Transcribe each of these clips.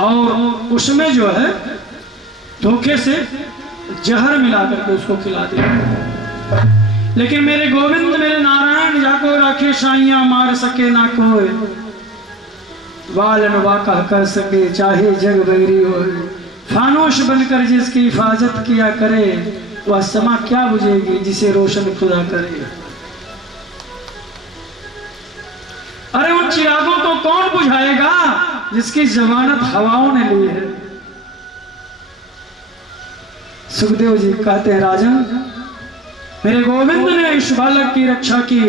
और उसमें जो है धोखे से जहर मिला करके उसको खिला दिया। लेकिन मेरे गोविंद मेरे नारायण जाको राखे साइया मार सके ना कोई, वालन वाका कर सके चाहे जग बैरी हो। फानूस बनकर जिसकी हिफाजत किया करे, वह समा क्या बुझेगी जिसे रोशन खुदा करे। अरे उन चिरागों को कौन बुझाएगा जिसकी जमानत हवाओं ने ली है। सुखदेव जी कहते हैं राजन, मेरे गोविंद ने इस बालक की रक्षा की,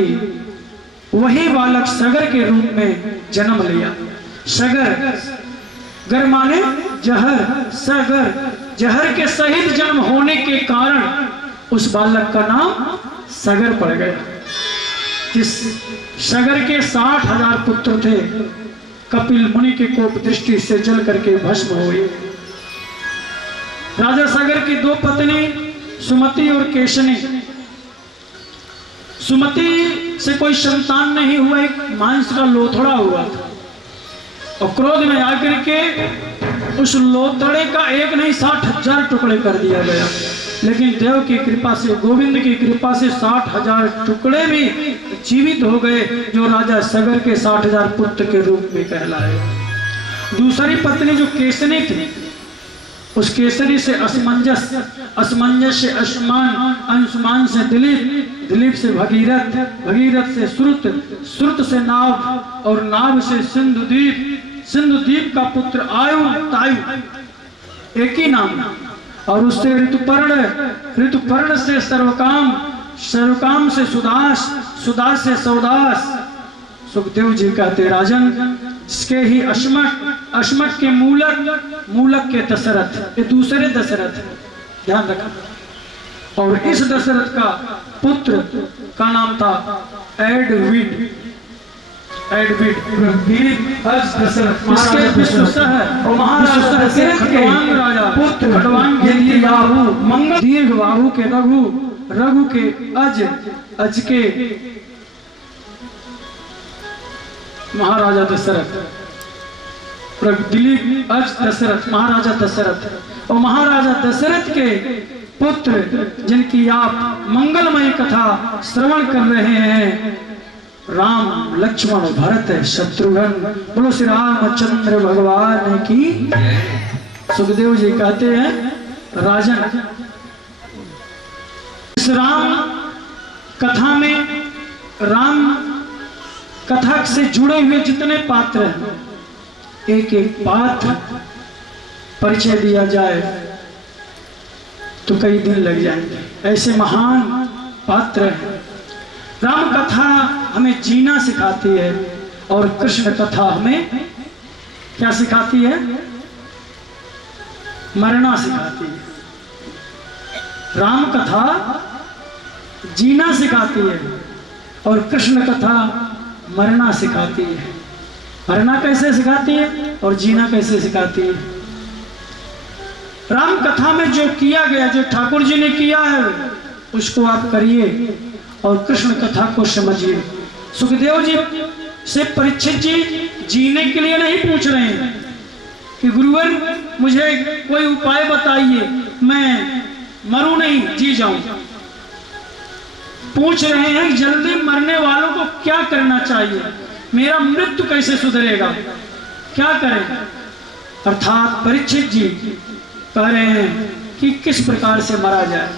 वही बालक सगर के रूप में जन्म लिया। सगर, गर माने जहर, सगर जहर के सहित जन्म होने के कारण उस बालक का नाम सगर पड़ गया। जिस सगर के 60,000 पुत्र थे, कपिल मुनि के कोप दृष्टि से जल करके भस्म हुए। राजा सगर की 2 पत्नी सुमति और केशनी। सुमति से कोई संतान नहीं हुआ, एक मांस का लोथड़ा हुआ था और क्रोध में आकर के उस लोथड़े का एक नहीं 60,000 टुकड़े कर दिया गया। लेकिन देव की कृपा से, गोविंद की कृपा से 60,000 टुकड़े भी जीवित हो गए, जो राजा सगर के 60,000 पुत्र के रूप में कहलाए। दूसरी पत्नी जो केसनी थी, उस केसरी से असमंजस, असमंजस से अंशुमान, अंशुमान से दिलीप, दिलीप से भगीरथ, भगीरथ से श्रुत, श्रुत से नाभ और नाभ से सिंधुदीप, सिंधुदीप का पुत्र आयु, तायु, एक ही नाम। और उससे ऋतुपर्ण, ऋतुपर्ण से सर्वकाम, सर्वकाम से सुदास, सुदास से सौदास। सुखदेव जी कहते राजन, जिसके ही अश्मक, अश्मक के मूलक, मूलक के दशरथ, ये दूसरे दशरथ, ध्यान रखना। और इस दशरथ का पुत्र का नाम था एडविड, एडविड। इसके विश्वसह और महाराजा दशरथ के राजा पुत्र खटवान के दीर्घबाहु, मंगल दीर्घबाहु के रघु, रघु के अज, अज के महाराजा दशरथ, दिलीप अज दशरथ, महाराजा दशरथ। और महाराजा दशरथ के पुत्र जिनकी आप मंगलमय कथा श्रवण कर रहे हैं, राम लक्ष्मण भरत शत्रुघ्न। बोलो श्री रामचंद्र भगवान की। सुखदेव जी कहते हैं राजन, इस राम कथा में, राम कथा से जुड़े हुए जितने पात्र हैं, एक एक पात्र परिचय दिया जाए तो कई दिन लग जाएंगे। ऐसे महान पात्र हैं। राम कथा हमें जीना सिखाती है और कृष्ण कथा हमें क्या सिखाती है? मरना सिखाती है। राम कथा जीना सिखाती है और कृष्ण कथा मरना सिखाती है। मरना कैसे सिखाती है और जीना कैसे सिखाती है? राम कथा में जो किया गया, जो ठाकुर जी ने किया है, उसको आप करिए और कृष्ण कथा को समझिए। सुखदेव जी से परीक्षित जी जीने के लिए नहीं पूछ रहे हैं कि गुरुवर मुझे कोई उपाय बताइए, मैं मरूं नहीं, जी जाऊं। पूछ रहे हैं जल्दी मरने वालों को क्या करना चाहिए, मेरा मृत्यु कैसे सुधरेगा, क्या करें। अर्थात परीक्षित जी कह रहे हैं कि किस प्रकार से मरा जाए।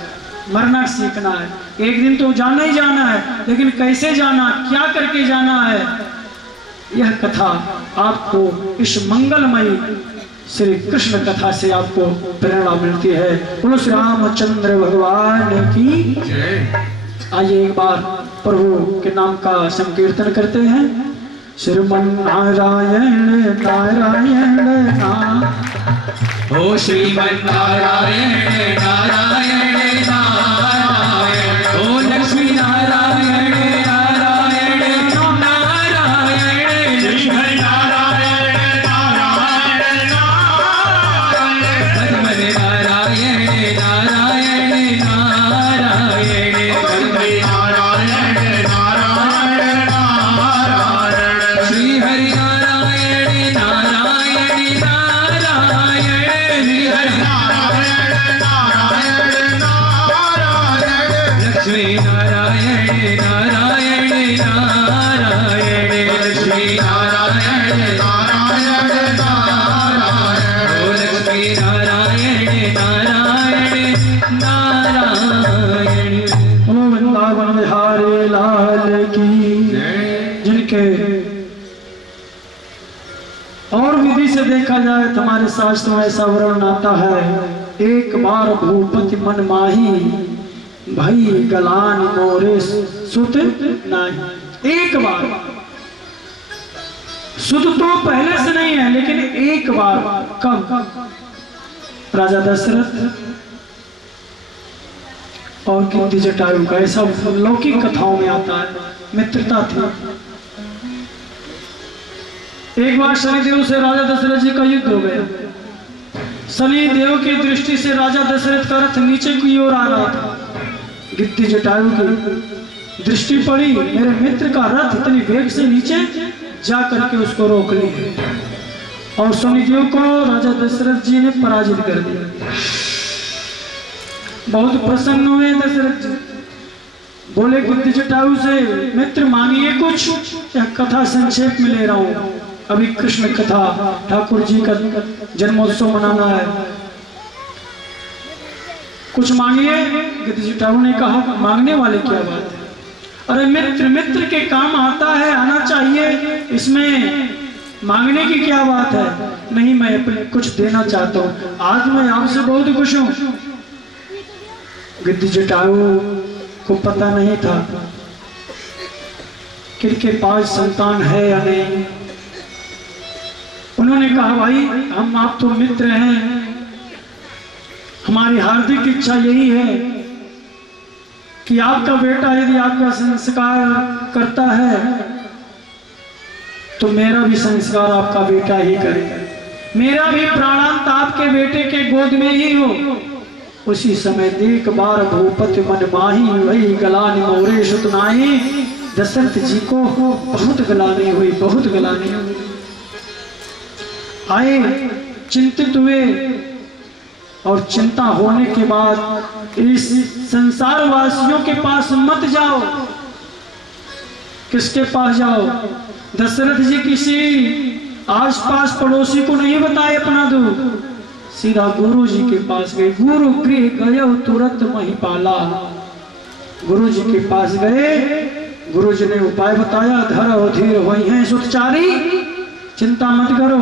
मरना सीखना है, एक दिन तो जाना ही जाना है, लेकिन कैसे जाना, क्या करके जाना है, यह कथा आपको इस मंगलमयी श्री कृष्ण कथा से आपको प्रेरणा मिलती है। बोलो श्री रामचंद्र भगवान की जय। आइए एक बार प्रभु के नाम का संकीर्तन करते हैं। श्रीमन नारायण नारायण नारायण, ओ श्रीमन नारायण नारायण नारायण, ओ लक्ष्मी नारायण नारायण नारायण, श्रीहरि नारायण नारायण नारायण, पद्मन नारायण नारायण नारायण, पद्मन नारायण नारायण नारायण, श्रीहरि नारायण नारायण नारायण, नारायण नारायण नारायण, ओ लक्ष्मी नारायण नारायण नारायण। बोलो वृंदावन बिहारी लाल की। जिनके और विधि से देखा जाए तो हमारे शास्त्रों में ऐसा वर्णन आता है, एक बार भूपति मन माही भई गलान मोरे सुत नाही। एक बार, सुत तो पहले से नहीं है, लेकिन एक बार। कब? राजा दशरथ और कीर्ति जटायु का, ऐसा लौकिक कथाओं में आता है, मित्रता थी। एक बार शनिदेव से राजा दशरथ जी का युद्ध हो गया। शनिदेव की दृष्टि से राजा दशरथ का रथ नीचे की ओर आ रहा था। कीर्ति जटायु की दृष्टि पड़ी, मेरे मित्र का रथ इतनी वेग से नीचे जा करके उसको रोक ली, और शनिदेव को राजा दशरथ जी ने पराजित कर दिया। बहुत प्रसन्न हुए दशरथ जी, बोले कीर्ति जटायु से, मित्र मांगिए कुछ, यह कथा संक्षेप में ले रहा हूं। अभी कृष्ण कथा, ठाकुर जी का जन्मोत्सव मनाना है, कुछ मांगिए। कीर्ति जटायु ने कहा, मांगने वाले क्या बात है, अरे मित्र मित्र के काम आता है, आना चाहिए, इसमें मांगने की क्या बात है। नहीं, मैं अपने कुछ देना चाहता हूं, आज मैं आपसे बहुत खुश हूं। कीर्ति जटायु को पता नहीं था कि इनके पास संतान है या नहीं। उन्होंने कहा, भाई हम आप तो मित्र हैं, हमारी हार्दिक इच्छा यही है कि आपका बेटा यदि आपका संस्कार करता है तो मेरा भी संस्कार आपका बेटा ही करे, मेरा भी प्राणांत आपके बेटे के गोद में ही हो। उसी समय देख बार भूपति मन माही वही गलानी मोरे सुत नाही। दशरथ जी को बहुत गलानी हुई, बहुत गलानी हुई। आए, चिंतित हुए, और चिंता होने के बाद इस संसार वासियों के पास मत जाओ। किसके पास जाओ? दशरथ जी किसी आसपास पड़ोसी को नहीं बताए अपना दुख, सीधा गुरु जी के पास गए। गुरु गृह गए तुरंत महिपाला। गुरु जी के पास गए, गुरु जी ने उपाय बताया, धर धीर वही है सुतचारी, चिंता मत करो।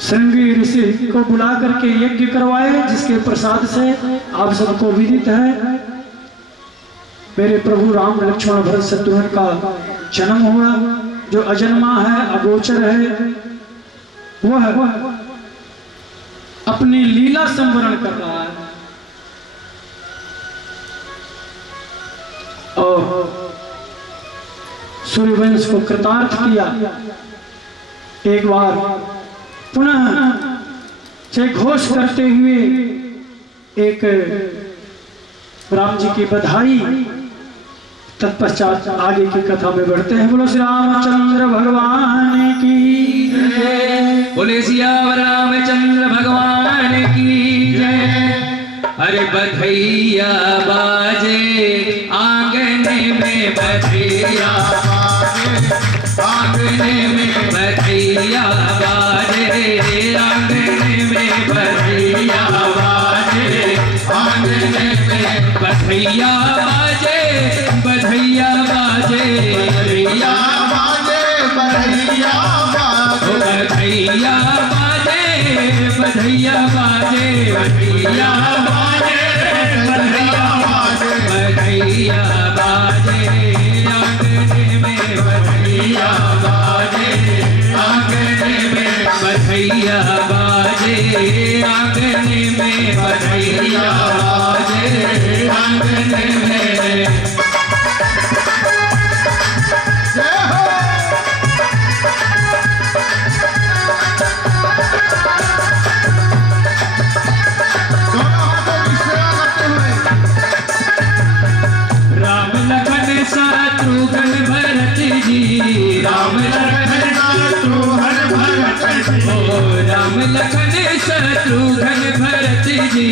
श्रृंगी ऋषि को बुला करके यज्ञ करवाए, जिसके प्रसाद से आप सबको विदित है मेरे प्रभु राम लक्ष्मण भरत शत्रुघ्न का जन्म हुआ। जो अजन्मा है, अगोचर है, वह अपनी लीला संवरण कर रहा है। और सूर्यवंश को कृतार्थ किया। एक बार पुनः जय घोष करते हुए एक राम जी की बधाई, तत्पश्चात आगे की कथा में बढ़ते हैं। बोलो श्री रामचंद्र भगवान की जय, बोले सियावर रामचंद्र भगवान की जय। अरे बधैया बाजे आंगन में, बधैया बाजे आंगन में, बधैया बाजे आंगन में, बधैया बाजे आंगन में, बधैया बाजे, बधैया बाजे, बधैया बाजे, बधैया बाजे, बधैया बाजे, बधैया बाजे, बधैया बाजे, बधैया बाजे, बधैया बाजे आंगन में, बधैया बाजे आंगन में, बधैया बाजे आंगन में, बधैया बाजे आंगन में। राम लखन शत्रुघ्न भरत जी, राम लखन शत्रुघ्न भरत जी, ओ राम लखन शत्रुघ्न भरत जी,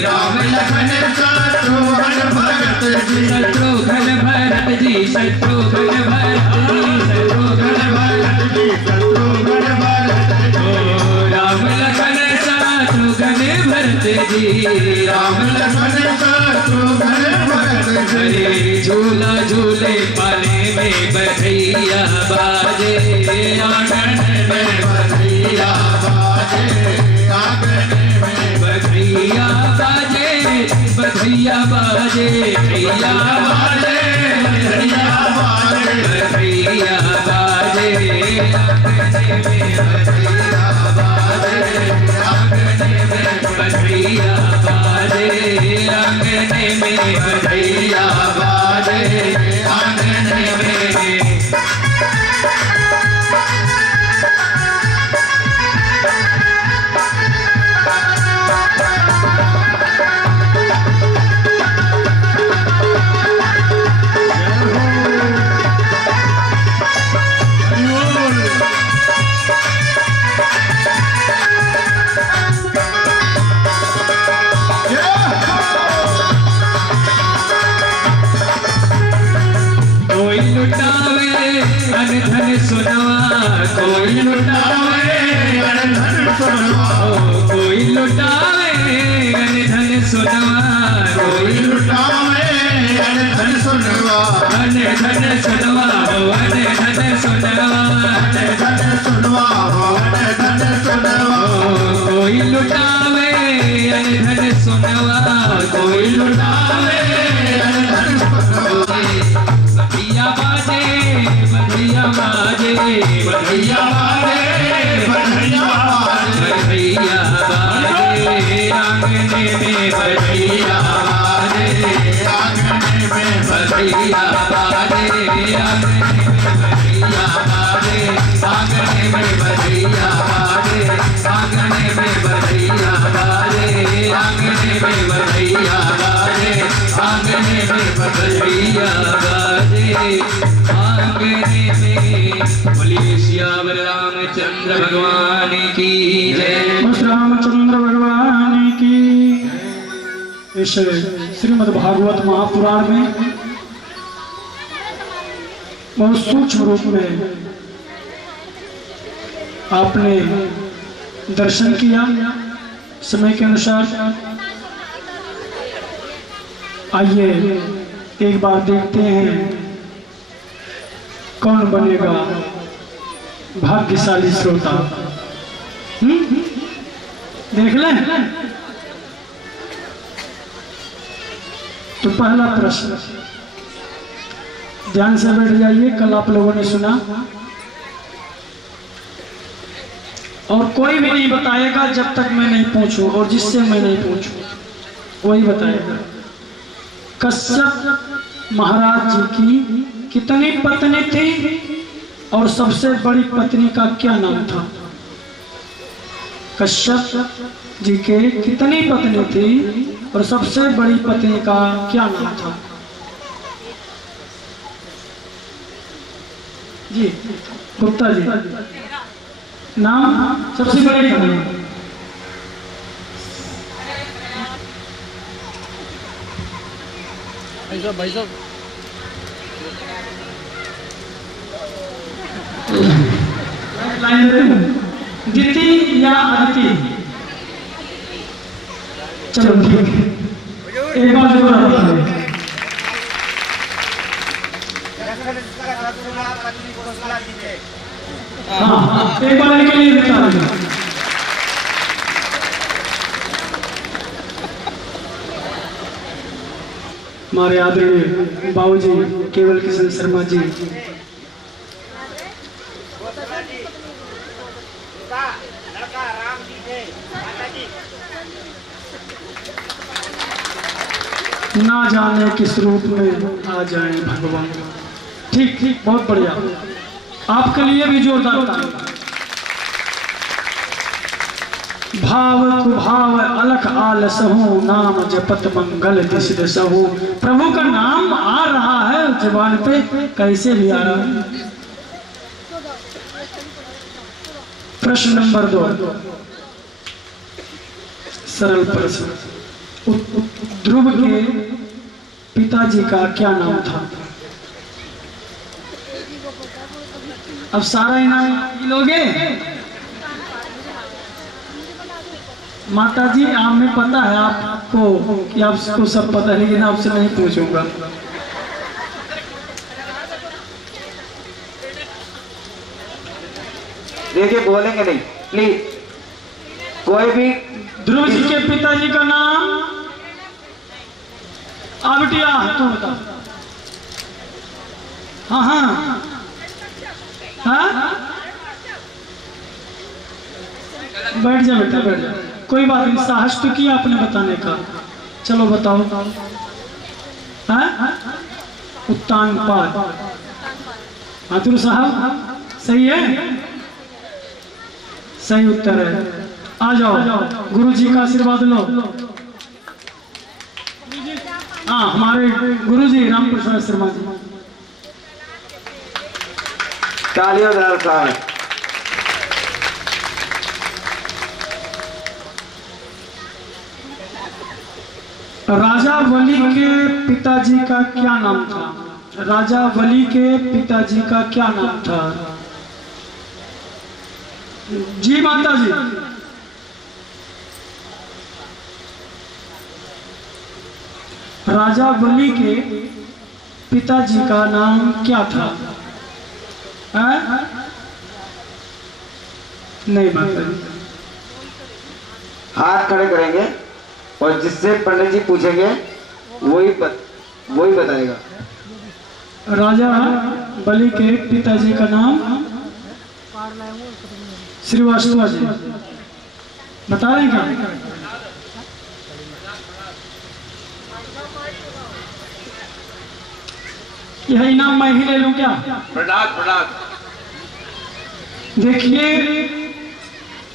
राम लखन शत्रुघ्न भरत शत्रुघ्न भरत जी, शत्रुघ्न भरत जी, शत्रुघ्न भरत जी, शत्रुघ्न भरत जी। राम लखन शत्रुघ्न भरत जी, राम लखन शत्रुघ्न भरत जी। झूला झूले पाले में बधैया बाजे, आंगन में बधैया बाजे, आंगन में बधैया बाजे, बधैया बाजे, बधैया बाजे, बधैया बाजे, बधैया बाजे, आंगन में बधैया बाजे, आंगन में बधैया बाजे, आंगन में बधैया बाजे, आंगन में। कोई लुटावे अन धन सुनवा, कोई लुटावे अन धन सुनवा, कोई लुटावे अन धन सुनवा, कोई लुटावे अन धन सुनवा, अन धन सुनवा, अन धन सुनवा, अन धन सुनवा, अन धन सुनवा। कोई लुटावे अन धन सुनवा, कोई लुटावे अन धन सुनवा। बधैया बाजे, बधैया बाजे, बधैया बाजे, बधैया बाजे, बधैया बाजे, आंगन में बधैया बाजे, आंगन में बधैया बाजे, आंगन में बधैया बाजे, आंगन में बधैया बाजे, आंगन में बधैया बाजे, आंगन में बधैया बाजे, आंगन में बधैया बाजे, आंगन में। बोलिए सियावर रामचंद्र भगवान की जय। उस रामचंद्र भगवान की। इस श्रीमद् भागवत महापुराण में बहुत सूक्ष्म रूप में आपने दर्शन किया। समय के अनुसार आइए एक बार देखते हैं कौन बनेगा भाग्यशाली श्रोता। देख लें। तो पहला प्रश्न, ध्यान से बैठ जाइए। कल आप लोगों ने सुना और कोई भी नहीं बताएगा जब तक मैं नहीं पूछूं, और जिससे मैं नहीं पूछूं वही बताएगा। कश्यप महाराज जी की कितनी पत्नी थी और सबसे बड़ी पत्नी का क्या नाम था? कश्यप जी के कितनी पत्नी थी और सबसे बड़ी पत्नी का क्या नाम था? जी गुप्ता जी, नाम सबसे बड़ी पत्नी। भाई साहब दिति या अदिति? चलो ठीक है, एक बार जोर हाँ, एक बार के लिए बता दें। हमारे आदरणीय बाबूजी केवल किशन शर्मा जी, ना जाने किस रूप में आ जाए भगवान। ठीक ठीक, बहुत बढ़िया। आपके लिए भी जोरदार ताली। भाव कुभाव अलख आलसहु, नाम जपत मंगल दिस दसहु। प्रभु का नाम आ रहा है जुबान पे, कैसे भी आ रहा है। प्रश्न नंबर 2, सरल प्रश्न। ध्रुव के पिताजी का क्या नाम था? अब सारा इनाम लोगे? माता जी हमें पता है आपको कि आपको सब पता है, लेकिन आपसे नहीं पूछूंगा। देखिए बोलेंगे नहीं प्लीज, कोई भी। ध्रुव जी के पिताजी का नाम? आ बिटिया तू बता। हाँ हाँ हाँ, बैठ जा बेटा, बैठ जा, कोई बात नहीं, साहस तो किया आपने बताने का। चलो बताओ। हाँ, उत्तानपाद। हाथुर साहब सही है, सही उत्तर है। आ जाओ, गुरु जी का आशीर्वाद लो। हाँ, हमारे गुरु जी रामकृष्ण शर्मा जी। तालियों दाल साहब। राजा वली के पिताजी का क्या नाम था? राजा वली के पिताजी का क्या नाम था? जी माता जी। राजा वली के पिताजी का नाम क्या था? नहीं माता जी। हाथ खड़े करेंगे और जिससे पंडित जी पूछेंगे वही बताएगा। राजा बलि के पिताजी का नाम श्रीवास्तव जी बता रहे हैं क्या? यह इनाम मैं ही ले लूं क्या? प्रहलाद। देखिए,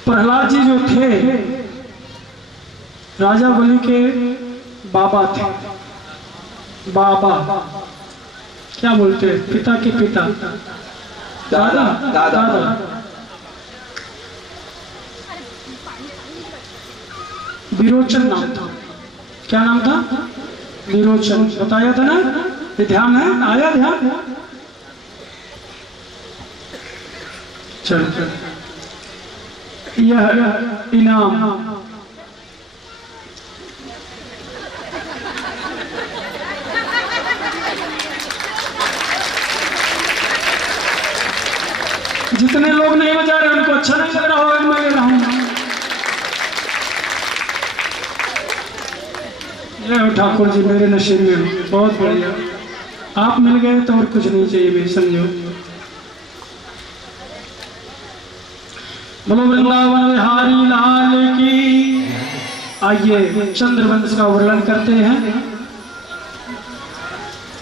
प्रहलाद जी जो थे राजा बलि के बाबा थे। बाबा क्या बोलते हैं? पिता के पिता, दादा। विरोचन नाम था। क्या नाम था? विरोचन। बताया था ना? ये ध्यान है? आया ध्यान? चल यह इनाम जितने लोग नहीं बजा रहे उनको अच्छा नहीं लग रहा होगा मैं ले रहा हूं। जय ठाकुर जी, मेरे नसीब में हो। बहुत बढ़िया, आप मिल गए तो और कुछ नहीं चाहिए भी, समझो। बोलो वृंदावन बिहारी लाल की। आइए चंद्रवंश का वर्णन करते हैं।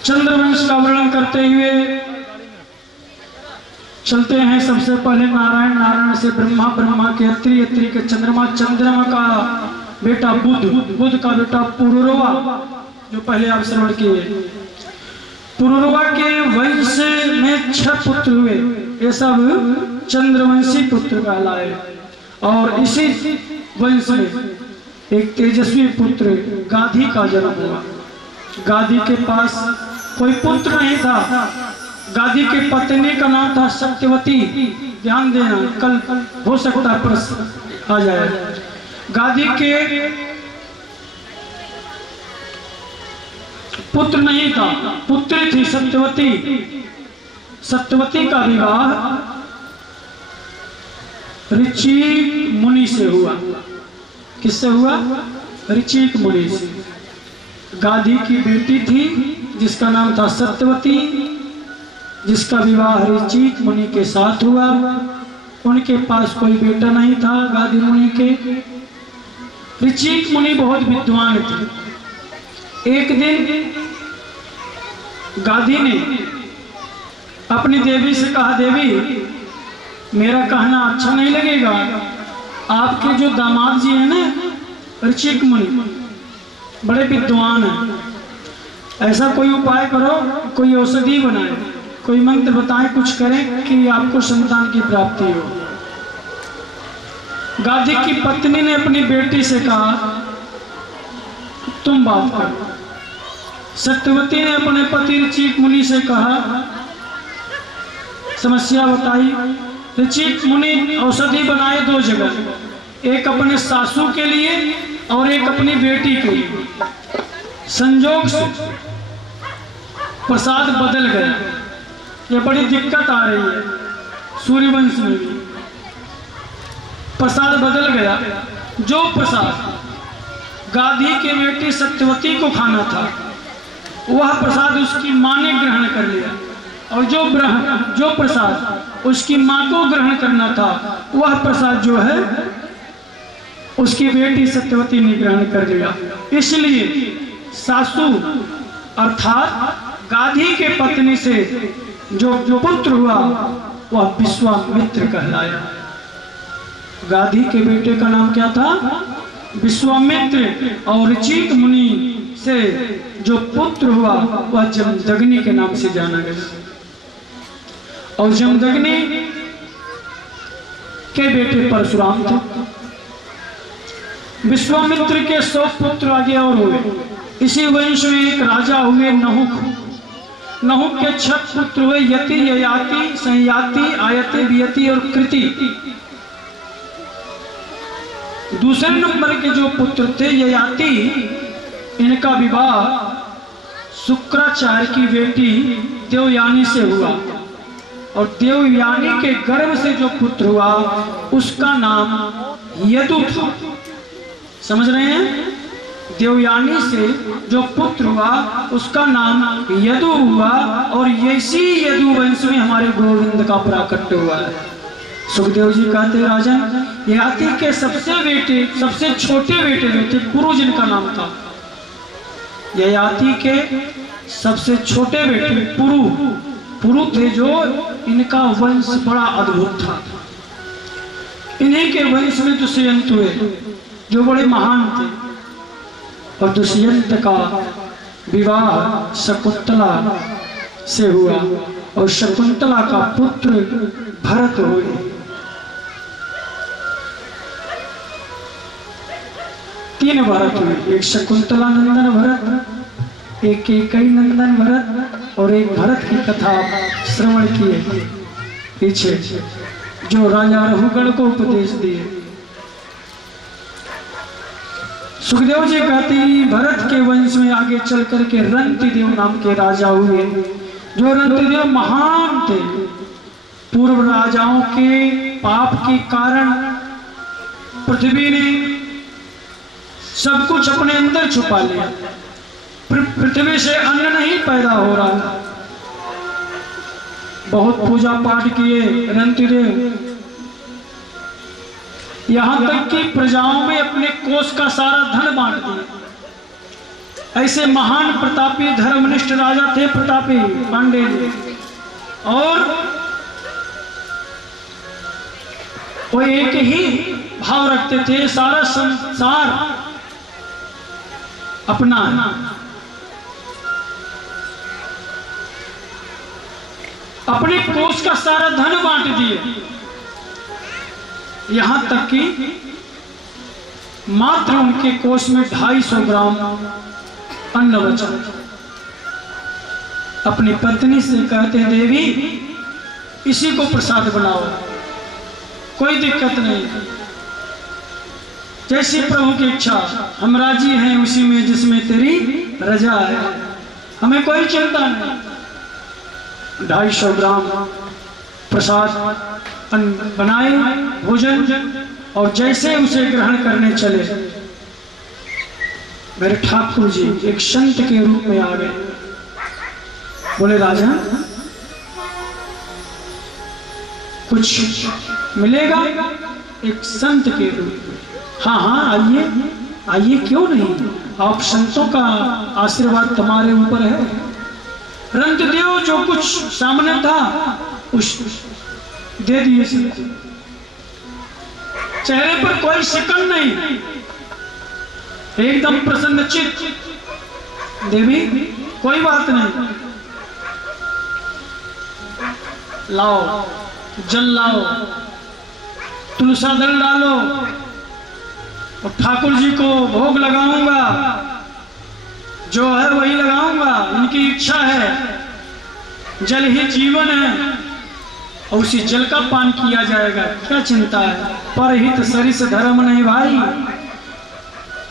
चंद्रवंश का वर्णन करते हुए चलते हैं। सबसे पहले नारायण, नारायण से ब्रह्मा, ब्रह्मा के अत्रि, अत्रि के चंद्रमा, चंद्रमा का बेटा बुध, बुध का बेटा पुरुरवा, जो पहले आप श्रवण किए। पुरुरवा के वंश में 6 पुत्र हुए। ये सब चंद्रवंशी पुत्र कहलाए। और इसी वंश में एक तेजस्वी पुत्र गाधी का जन्म हुआ। गाधी के पास कोई पुत्र नहीं था। गाधी के पत्नी का नाम था सत्यवती। ध्यान देना, कल हो सकता है प्रश्न आ जाए। गाधी के पुत्र नहीं था, पुत्री थी सत्यवती। सत्यवती का विवाह ऋचिक मुनि से हुआ। किससे हुआ? ऋचिक मुनि से। गाधी की बेटी थी जिसका नाम था सत्यवती, जिसका विवाह ऋचिक मुनि के साथ हुआ। उनके पास कोई बेटा नहीं था गाधी मुनि के। ऋचिक मुनि बहुत विद्वान थे। एक दिन गाधी ने अपनी देवी से कहा, देवी मेरा कहना अच्छा नहीं लगेगा, आपके जो दामाद जी हैं ना ऋचिक मुनि, बड़े विद्वान हैं, ऐसा कोई उपाय करो, कोई औषधि बनाए, कोई मंत्र बताएं, कुछ करें कि आपको संतान की प्राप्ति हो। गाधी की पत्नी ने अपनी बेटी से कहा, तुम बात करो। सत्यवती ने अपने पति ऋचिक मुनि से कहा, समस्या बताई। ऋचिक मुनि औषधि बनाए 2 जगह, एक अपने सासू के लिए और एक अपनी बेटी के लिए। संजोग से प्रसाद बदल गया। ये बड़ी दिक्कत आ रही है सूर्यवंश में भी। प्रसाद बदल गया। जो प्रसाद गाधी के बेटी सत्यवती को खाना था, वह प्रसाद उसकी मां ने ग्रहण कर लिया, और जो प्रसाद उसकी मां को ग्रहण करना था, वह प्रसाद जो है उसकी बेटी सत्यवती ने ग्रहण कर लिया। इसलिए सासू अर्थात गाधी के पत्नी से जो पुत्र हुआ वह विश्वामित्र कहलाया। गाधी के बेटे का नाम क्या था? विश्वामित्र। और ऋचिक मुनि से जो पुत्र हुआ वह जमदग्नि के नाम से जाना गया। और जमदग्नि के बेटे परशुराम थे। विश्वामित्र के 100 पुत्र आगे और हुए। इसी वंश में एक राजा हुए नहुक। नहुक के 6 पुत्र हुए, यति, ययाति, संयाति, आयति, वियति और कृति। दूसरे नंबर के जो पुत्र थे ययाति, इनका विवाह शुक्राचार्य की बेटी देवयानी से हुआ, और देवयानी के गर्भ से जो पुत्र हुआ उसका नाम यदु था। समझ रहे हैं? देवयानी से जो पुत्र हुआ उसका नाम यदु हुआ, और इसी यदु वंश में हमारे गोविंद का प्राकट्य हुआ है। सुखदेव जी कहते, राजन, ययाति के सबसे छोटे बेटे जो थे पुरु, जिनका नाम था, ययाति के सबसे छोटे बेटे पुरु थे, जो इनका वंश बड़ा अद्भुत था। इन्हीं के वंश में दुष्यंत हुए, जो बड़े महान थे, और दुष्यंत का विवाह शकुंतला से हुआ, और शकुंतला का पुत्र भरत हुए। तीन भरत हुए, एक शकुंतला नंदन भरत, एक कैकेयी नंदन भरत, और एक भरत की कथा श्रवण किए पीछे, जो राजा रघुगण को उपदेश दिए। सुखदेव जी कहते हैं, भरत के वंश में आगे चल करके रंतिदेव नाम के राजा हुए, जो रंतिदेव महान थे। पूर्व राजाओं के पाप के कारण पृथ्वी ने सब कुछ अपने अंदर छुपा लिया। पृथ्वी से अन्न नहीं पैदा हो रहा। बहुत पूजा पाठ किए रंतिदेव, यहां तक कि प्रजाओं में अपने कोष का सारा धन बांट दिया। ऐसे महान प्रतापी धर्मनिष्ठ राजा थे प्रतापी पांडे जी, और वो एक ही भाव रखते थे, सारा संसार अपना। अपने कोष का सारा धन बांट दिए, यहां तक कि मात्र उनके कोष में 250 ग्राम अन्न बचा। अपनी पत्नी से कहते, देवी इसी को प्रसाद बनाओ, कोई दिक्कत नहीं, जैसी प्रभु की इच्छा, हम राजी हैं उसी में जिसमें तेरी रजा है, हमें कोई चिंता नहीं। 250 ग्राम प्रसाद बनाए भोजन, और जैसे उसे ग्रहण करने चले, मेरे ठाकुर जी एक संत के रूप में आ गए। बोले, राजा कुछ मिलेगा? एक संत के रूप में। हाँ हाँ, आइए आइए, क्यों नहीं, आप संतों का आशीर्वाद तुम्हारे ऊपर है। रंतदेव जो कुछ सामने था उस दे दिए। चेहरे पर कोई शिकन नहीं, एकदम प्रसन्नचित्त। देवी कोई बात नहीं, लाओ जल लाओ, तुलसा दल डालो, और ठाकुर जी को भोग लगाऊंगा। जो है वही लगाऊंगा, इनकी इच्छा है, जल ही जीवन है और उसी जल का पान किया जाएगा, क्या चिंता है। परहित सरिस धर्म नहीं भाई,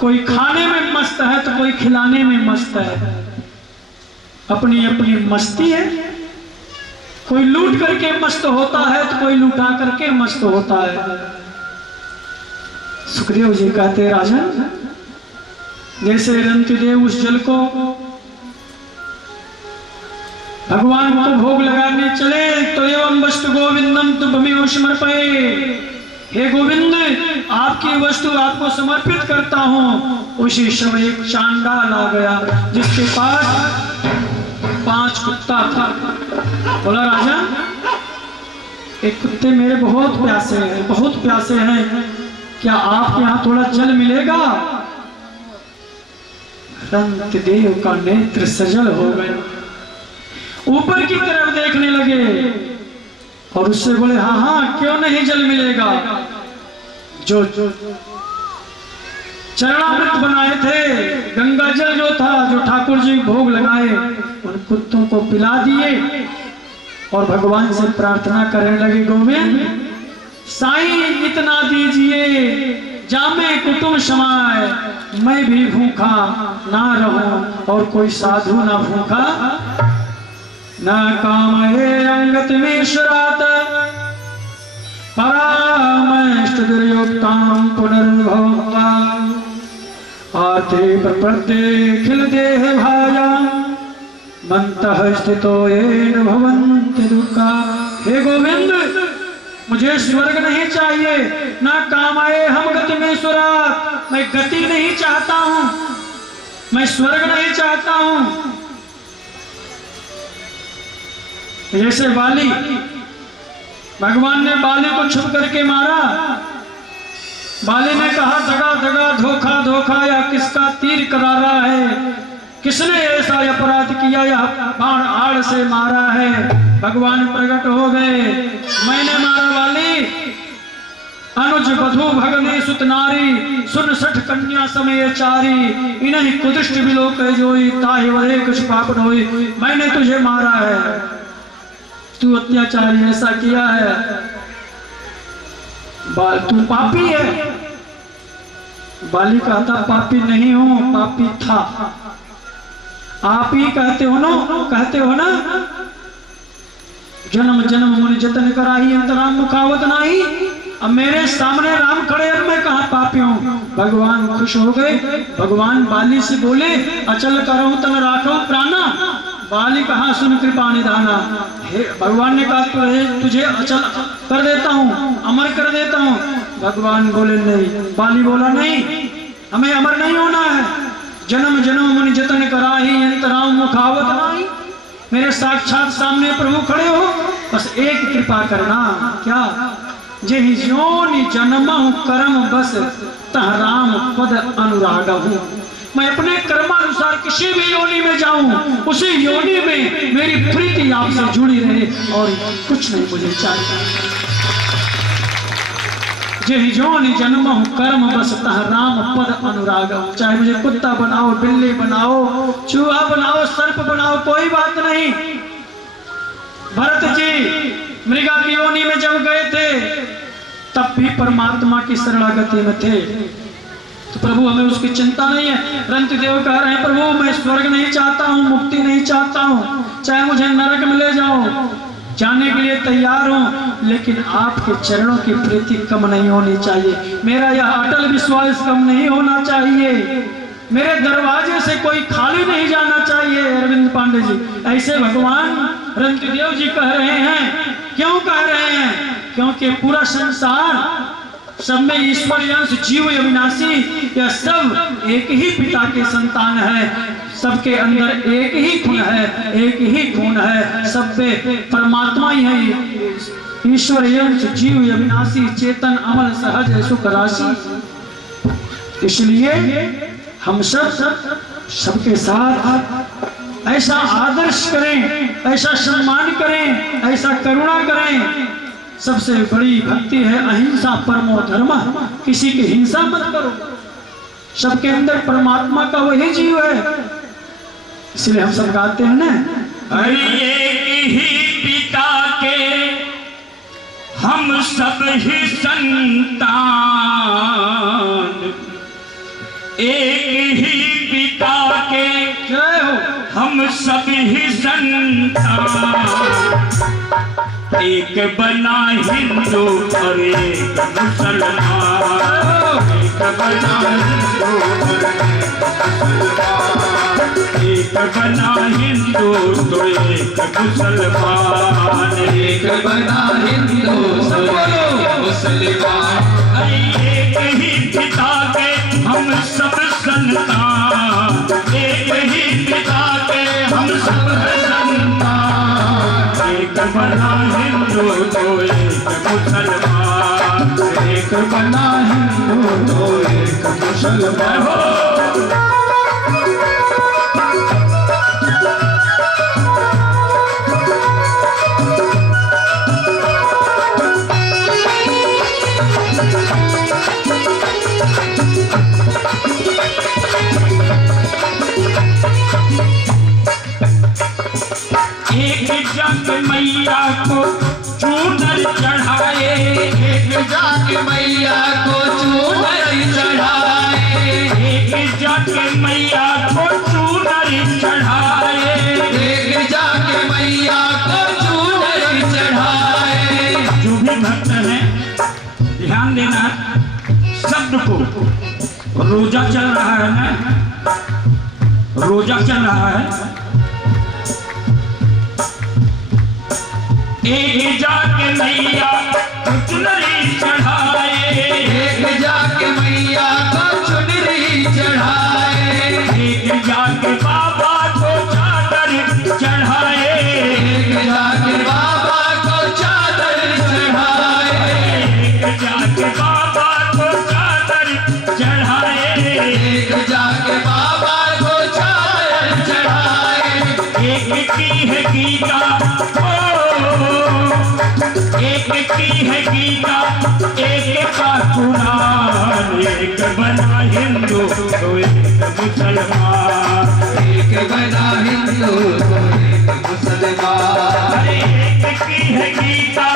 कोई खाने में मस्त है तो कोई खिलाने में मस्त है, अपनी अपनी मस्ती है। कोई लूट करके मस्त होता है तो कोई लुटा करके मस्त होता है। सुखदेव जी कहते राजन, जैसे रंतिदेव उस जल को भगवान को भोग लगाने चले तो एवं वस्तु गोविंदम तो भूमि समर्पये, हे गोविंद आपकी वस्तु आपको समर्पित करता हूं। उसी समय एक चांडाल आ गया जिसके पास 5 कुत्ता था। बोला राजा, एक कुत्ते मेरे बहुत प्यासे हैं, बहुत प्यासे हैं, क्या आपके यहाँ थोड़ा जल मिलेगा? रंतिदेव का नेत्र सजल हो गया, ऊपर की तरफ देखने लगे और उससे बोले हाँ हाँ क्यों नहीं जल मिलेगा। जो चरणामृत बनाए थे, गंगा जल जो था, जो ठाकुर जी भोग लगाए, उन कुत्तों को पिला दिए और भगवान से प्रार्थना करने लगे, गोविंद साईं इतना दीजिए जामे कुटुंब समाए, मैं भी भूखा ना रहूं और कोई साधु ना भूखा। न कामये अंगत में शरात परामष्ट दुर्योक्ताम पुनर्भवा, आते प्रपद्ये खिल देह भाया मंतः स्थितो येन भवन्ति दुःखा। हे गोविंद मुझे स्वर्ग नहीं चाहिए, ना काम आए हम गति में सुरात, मैं गति नहीं चाहता हूं, मैं स्वर्ग नहीं चाहता हूं। जैसे बाली, भगवान ने बाली को छुप करके मारा, बाली ने कहा दगा दगा धोखा धोखा, या किसका तीर करारा है, किसने ऐसा अपराध किया, या बाण आड़ से मारा है। भगवान प्रकट हो गए, मैंने मारा बाली, अनुज बधु भगने सुत नारी, सुन 60 कन्या समय चारी, इन्हीं कुदृष्ट विलोक जोई, ताहि वधे कुछ पाप होई, मैंने तुझे मारा है, तू अत्याचारी ऐसा किया है, तू पापी है। बाली कहता पापी नहीं हूं, पापी था। आप ही कहते हो ना, जन्म जन्म मुनि जतन कराही अंतराम मुखावत नाही। अब मेरे सामने राम खड़े, अब मैं कहा पापी हूं। भगवान खुश हो गए, भगवान बाली से बोले अचल करो तन राखो प्राणा। बाली कहा सुन कृपा निधाना, भगवान ने कहा तुझे अचल कर देता हूं, अमर कर देता हूं। भगवान बोले नहीं, बाली बोला नहीं, हमें अमर नहीं होना है, जन्म जन्म मुनि जतन कराही अंतराम मुखावत नाही। मेरे साक्षात सामने प्रभु खड़े हो, बस एक कृपा करना, क्या जेहि योनि जन्महु कर्म बस तह राम पद अनुरागहु। मैं अपने कर्मानुसार किसी भी योनि में जाऊं, उसी योनि में मेरी प्रीति आपसे जुड़ी रहे और कुछ नहीं मुझे चाहिए। जेहि योनि जन्महु कर्म बस तह राम पद अनुरागहु। चाहे मुझे कुत्ता बनाओ, बिल्ली बनाओ, चूहा बनाओ, सर्प बनाओ, कोई बात नहीं। भरत जी मृगा की योनि में जब गए थे तब भी परमात्मा की शरणागति में थे, तो प्रभु हमें उसकी चिंता नहीं है। रंतिदेव कह रहे हैं प्रभु मैं स्वर्ग नहीं चाहता हूँ, मुक्ति नहीं चाहता हूँ, चाहे मुझे नरक में ले जाओ, जाने के लिए तैयार हूँ, लेकिन आपके चरणों की प्रीति कम नहीं होनी चाहिए, मेरा यह अटल विश्वास कम नहीं होना चाहिए, मेरे दरवाजे से कोई खाली नहीं जाना चाहिए। अरविंद पांडे जी ऐसे भगवान रंतिदेव जी कह रहे हैं। क्यों कह रहे हैं? क्योंकि पूरा संसार सब में ईश्वरीय अंश जीव अविनाशी, यह सब एक ही पिता के संतान है, सबके अंदर एक ही खून है, एक ही खून है, सब में परमात्मा ही है। ईश्वरीय अंश जीव अविनाशी, चेतन अमल सहज सुख राशि। इसलिए हम सबके साथ ऐसा आदर्श करें, ऐसा सम्मान करें, ऐसा करुणा करें। सबसे बड़ी भक्ति है अहिंसा परमो धर्म, किसी की हिंसा मत करो। सबके अंदर परमात्मा का वही जीव है, इसलिए हम सब गाते हैं ना, अरे एक ही पिता के हम सब ही संतान, एक ही पिता के जय हो। हम सब ही संतान, एक बना हिंदू और एक मुसलमान, एक बना हिंदू और एक बना हिंदू तो एक मुसलमान, एक बना हिंदू मुसलमान। एक ही पिता के हम सब संतान, एक ही पिता के हम सब संतान, एक बना हिंदू तो एक मुसलमान, एक बना हिंदू तो एक मुसलमान। एक जग मैया को चूनर चढ़ाए, एक जग मैया को चूनर चढ़ाए, एक जग मैया को चूनर चढ़ाए, एक जग मैया को चूनर चढ़ाए। जो भी भक्त हैं ध्यान देना शब्द को। रोजा चल रहा है ना, रोजा चल रहा है। एक जाके मैया को चुनरी चढ़ाए, एक जाके मैया को चुनरी चढ़ाए, एक जाके बाबा को चादर चढ़ाए, एक जाके बाबा को चादर चढ़ाए, एक जाके बाबा को चादर चढ़ाए, एक जाके बाबा को चादर चढ़ाए। एक की है गीता, एक की है गीता, एक का कुरान, एक बना हिंदू तो एक मुसलमान, एक बना हिंदू तो एक मुसलमान। एक की है गीता,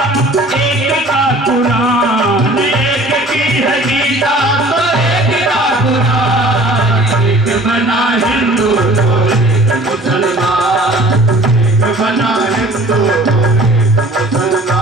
एक का कुरान, एक की है गीता तो एक का कुरान, एक बना हिंदू तो एक मुसलमान, एक बना हिंदू तो एक मुसलमान।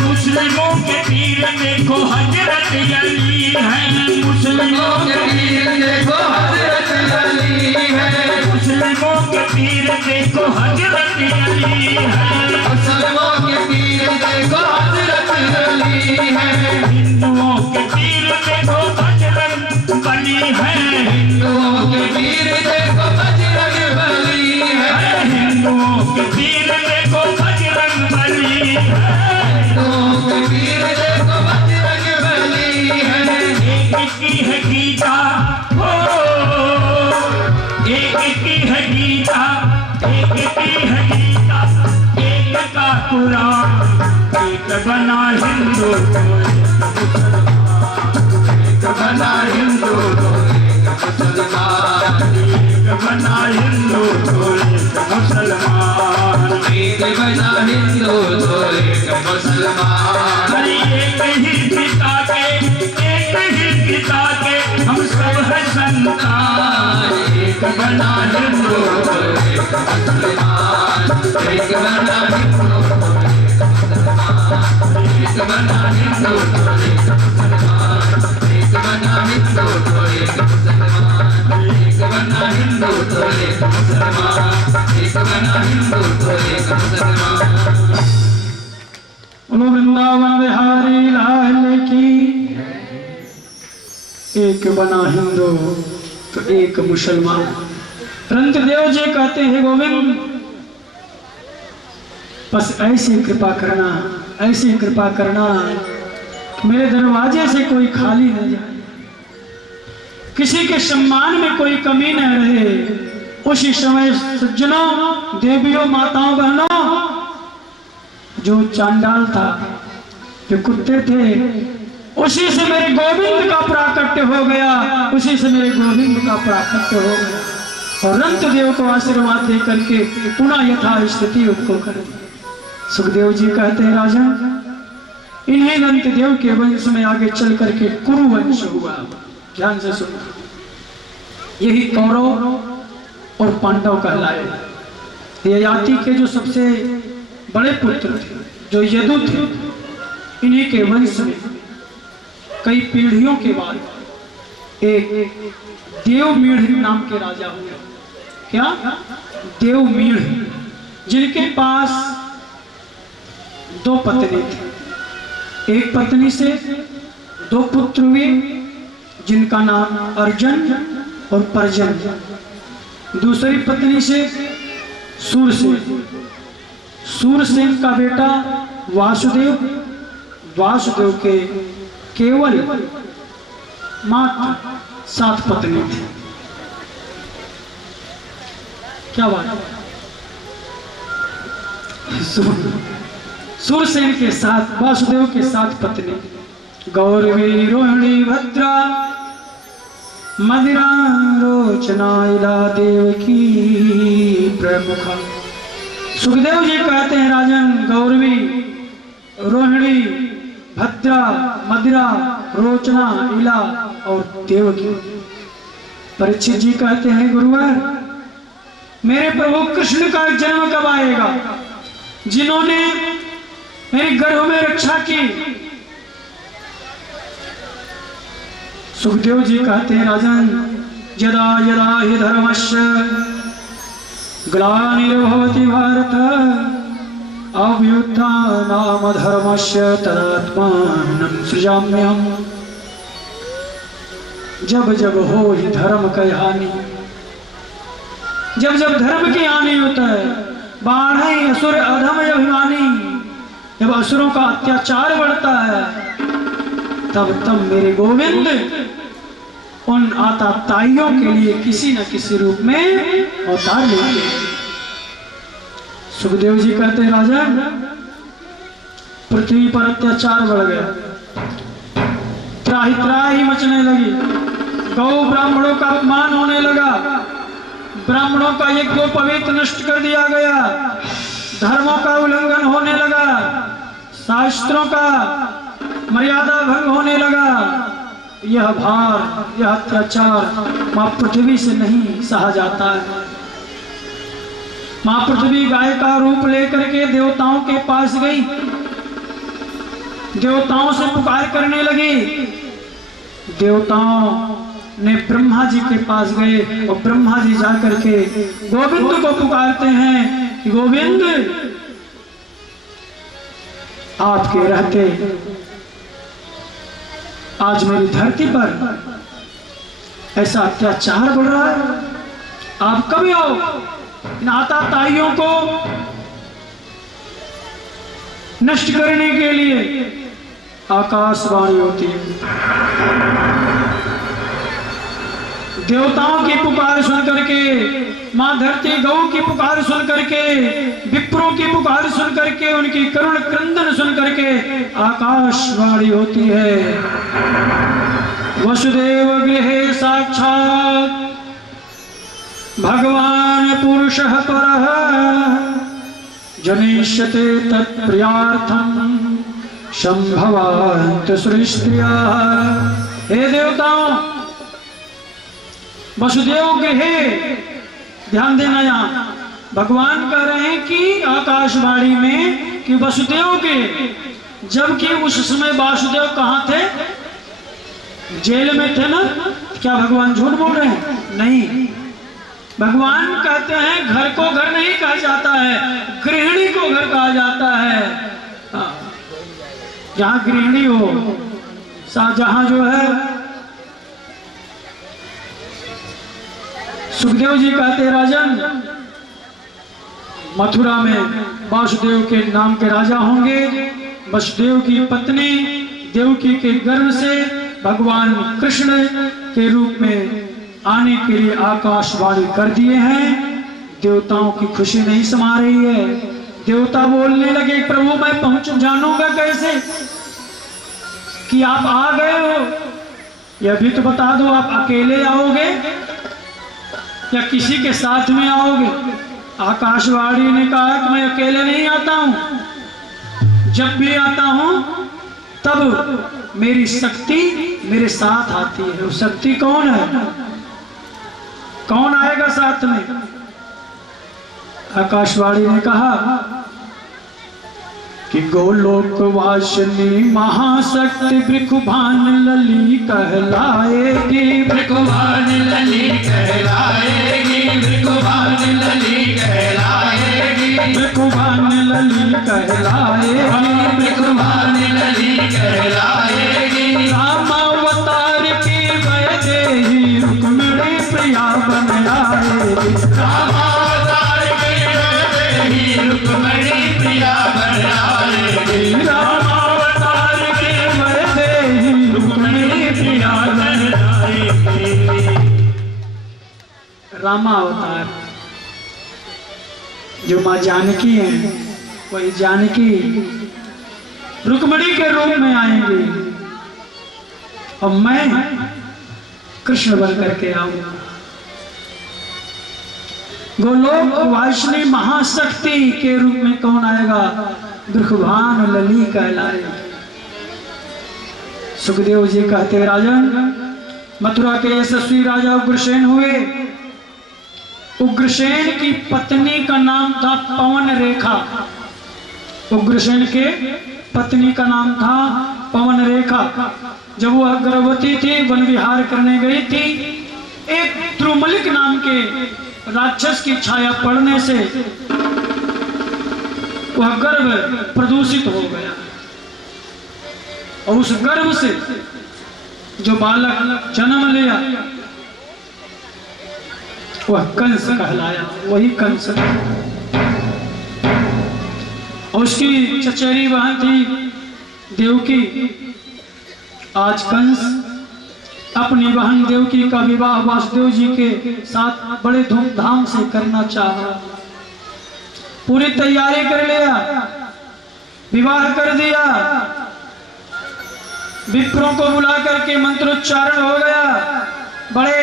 मुस्लिमों के पीर देखो हजरत अली है, मुस्लिमों के पीर देखो हजरत अली है, मुस्लिमों के पीर देखो हजरत अली है, मुस्लिमों के पीर देखो हजरत अली है। हिंदुओं के पीर देखो बजरंग बली है, हिंदुओं के पीर देखो बजरंग बली है, हिंदुओं के पीर देखो बजरंग बली है, पीर देखो बजरंग बली है। एक की है गीता, हो एक की है गीता, एक की है गीता, एक का कुरान, एक बना हिंदू तो एक बना हिंदू तो एक मुसलमान, एक बना हिंदू तो एक मुसलमान, एक बना हिंदू तो एक मुसलमान। एक ही पिता के, एक ही पिता के हम सब है संतान, एक बना हिंदू तो एक मुसलमान, एक बना हिंदू तो एक मुसलमान, एक बना हिंदू तो एक मुसलमान, एक बना हिंदू तो एक मुसलमान, एक बना हिंदू तो एक मुसलमान, एक बना हिंदू तो एक मुसलमान। बोलो वृंदावन बिहारी लाल की। एक बना हिंदू तो एक मुसलमान। रंतदेव जी कहते हैं गोविंद बस ऐसी कृपा करना, ऐसी कृपा करना कि मेरे दरवाजे से कोई खाली न जाए, किसी के सम्मान में कोई कमी न रहे। उसी समय सज्जनों, देवियों, माताओं, बहनों, जो चांडाल था, जो कुत्ते थे, उसी से मेरे गोविंद का प्राकट्य हो गया, उसी से मेरे गोविंद का प्राकट्य हो गया। और रंतदेव को आशीर्वाद दे करके पुनः यथा स्थिति उनको कर दी। सुखदेव जी कहते हैं राजन, इन्हीं रंतदेव के वंश में आगे चल करके कुरु वंश हुआ। ध्यान से सुनना, यही कौरव और पांडव कहलाए। ययाति के जो सबसे बड़े पुत्र थे, जो यदु थे, इन्हीं के वंश में कई पीढ़ियों के बाद एक देवमीढ़ नाम के राजा हुए। क्या? देवमीढ़, जिनके पास 2 पत्नी थी। एक पत्नी से 2 पुत्र हुए, जिनका नाम अर्जुन और परजन। दूसरी पत्नी से सूरसेन, सूरसेन का बेटा वासुदेव, वासुदेव के केवल मात्र 7 पत्नी थी। क्या बात है? सूरसेन के साथ, वासुदेव के 7 पत्नी, गौरवी, रोहिणी, भद्रा, मदिरा, रोचना, इला, देवकी प्रमुखा। सुखदेव जी कहते हैं राजन, गौरवी, रोहिणी, भद्रा, मदिरा, रोचना, इला और देवकी। परीक्षित जी कहते हैं गुरुवर, मेरे प्रभु कृष्ण का जन्म कब आएगा, जिन्होंने मेरी गर्भ में रक्षा की? सुखदेव जी कहते हैं राजन, यदा यदा हि धर्मस्य ग्लानिर्भवति भारत अभ्युत्थानाम धर्मस्य तदात्मानं सृजाम्यहम्। जब जब हो ही धर्म की हानि, जब जब धर्म की हानि होता है, बाढ़ असुर अधम अभिमानी, जब असुरों का अत्याचार बढ़ता है, तब तब मेरे गोविंद उन आताताइयों के लिए किसी न किसी रूप में अवतार लेते हैं। सुखदेव जी कहते हैं राजन, पृथ्वी पर अत्याचार बढ़ गया, त्राही त्राही मचने लगी, गौ ब्राह्मणों का अपमान होने लगा, ब्राह्मणों का यज्ञ पवित्र नष्ट कर दिया गया, धर्मों का उल्लंघन होने लगा, शास्त्रों का मर्यादा भंग होने लगा। यह भार, यह अत्याचार मां पृथ्वी से नहीं सहा जाता है। मां पृथ्वी गाय का रूप लेकर के देवताओं के पास गई, देवताओं से पुकार करने लगी। देवताओं ने ब्रह्मा जी के पास गए और ब्रह्मा जी जाकर के गोविंद को पुकारते हैं कि गोविंद, आपके रहते आज मेरी धरती पर ऐसा अत्याचार बढ़ रहा है, आप कभी आओ इन आताताइयों को नष्ट करने के लिए। आकाशवाणी होती है, देवताओं की पुकार सुन करके, मां धरती गौ की पुकार सुन करके, विप्रों की पुकार सुन करके, उनकी करुण क्रंदन सुन करके आकाशवाणी होती है, वसुदेव गृहे साक्षात भगवान पुरुषः परः जनिष्यते तत्प्रियार्थम संभवान्त सृष्टियाः। हे देवताओं, वसुदेव गृहे, ध्यान देना, यहाँ भगवान कह रहे हैं कि आकाशवाणी में कि वसुदेव के, जबकि उस समय वासुदेव कहाँ थे? जेल में थे ना। क्या भगवान झूठ बोल रहे हैं? नहीं, भगवान कहते हैं घर को घर नहीं कहा जाता है, गृहिणी को घर कहा जाता है। जहाँ गृहिणी हो, जहाँ जो है सुखदेव जी कहते राजन, मथुरा में वासुदेव के नाम के राजा होंगे। वसुदेव की पत्नी देवकी के गर्भ से भगवान कृष्ण के रूप में आने के लिए आकाशवाणी कर दिए हैं। देवताओं की खुशी नहीं समा रही है। देवता बोलने लगे, प्रभु मैं पहुंच जानूंगा कैसे कि आप आ गए हो? यह भी तो बता दो, आप अकेले आओगे या किसी के साथ में आओगे? आकाशवाणी ने कहा कि मैं अकेले नहीं आता हूं, जब भी आता हूं तब मेरी शक्ति मेरे साथ आती है। वो शक्ति कौन है? कौन आएगा साथ में? आकाशवाणी ने कहा कि गोलोक वासिनी महाशक्ति भृकुभान लली कहलाएगी। भृकुभान लली कहलाएगी, भृकुभान लली कहलाएगी, भृकुभान लली कहलाएगी, भृकुभान लली कहलाएगी। रामावतार की वैदेही रुक्मिणी प्रिया बन आएगी। रामावतार की वैदेही रुक्मिणी प्रिया बन आएगी। रामावतार की वैदेही रुक्मिणी प्रिया बन आएगी। रामावतार जो माँ जानकी है, वही जानकी रुक्मिणी के रूप में आएंगे और मैं कृष्ण बन करके आऊंगा। गोलोक वासिनी महाशक्ति के रूप में कौन आएगा? भृकुभान लली कहलाएगी। सुखदेव जी कहते राजन, मथुरा के यशस्वी राजा उग्रसेन हुए। उग्रसेन की पत्नी का नाम था पवन रेखा। उग्रसेन के पत्नी का नाम था पवन रेखा। जब वह गर्भवती थी, वन विहार करने गई थी, एक त्रुमलिक नाम के राक्षस की छाया पड़ने से वह गर्भ प्रदूषित हो गया और उस गर्भ से जो बालक जन्म लिया वह कंस कहलाया। वही कंस और उसकी चचेरी बहन थी देवकी। आज कंस अपनी बहन देवकी का विवाह वासुदेव जी के साथ बड़े धूमधाम से करना चाहा। पूरी तैयारी कर लिया, विवाह कर दिया, विप्रों को बुला करके मंत्रोच्चारण हो गया। बड़े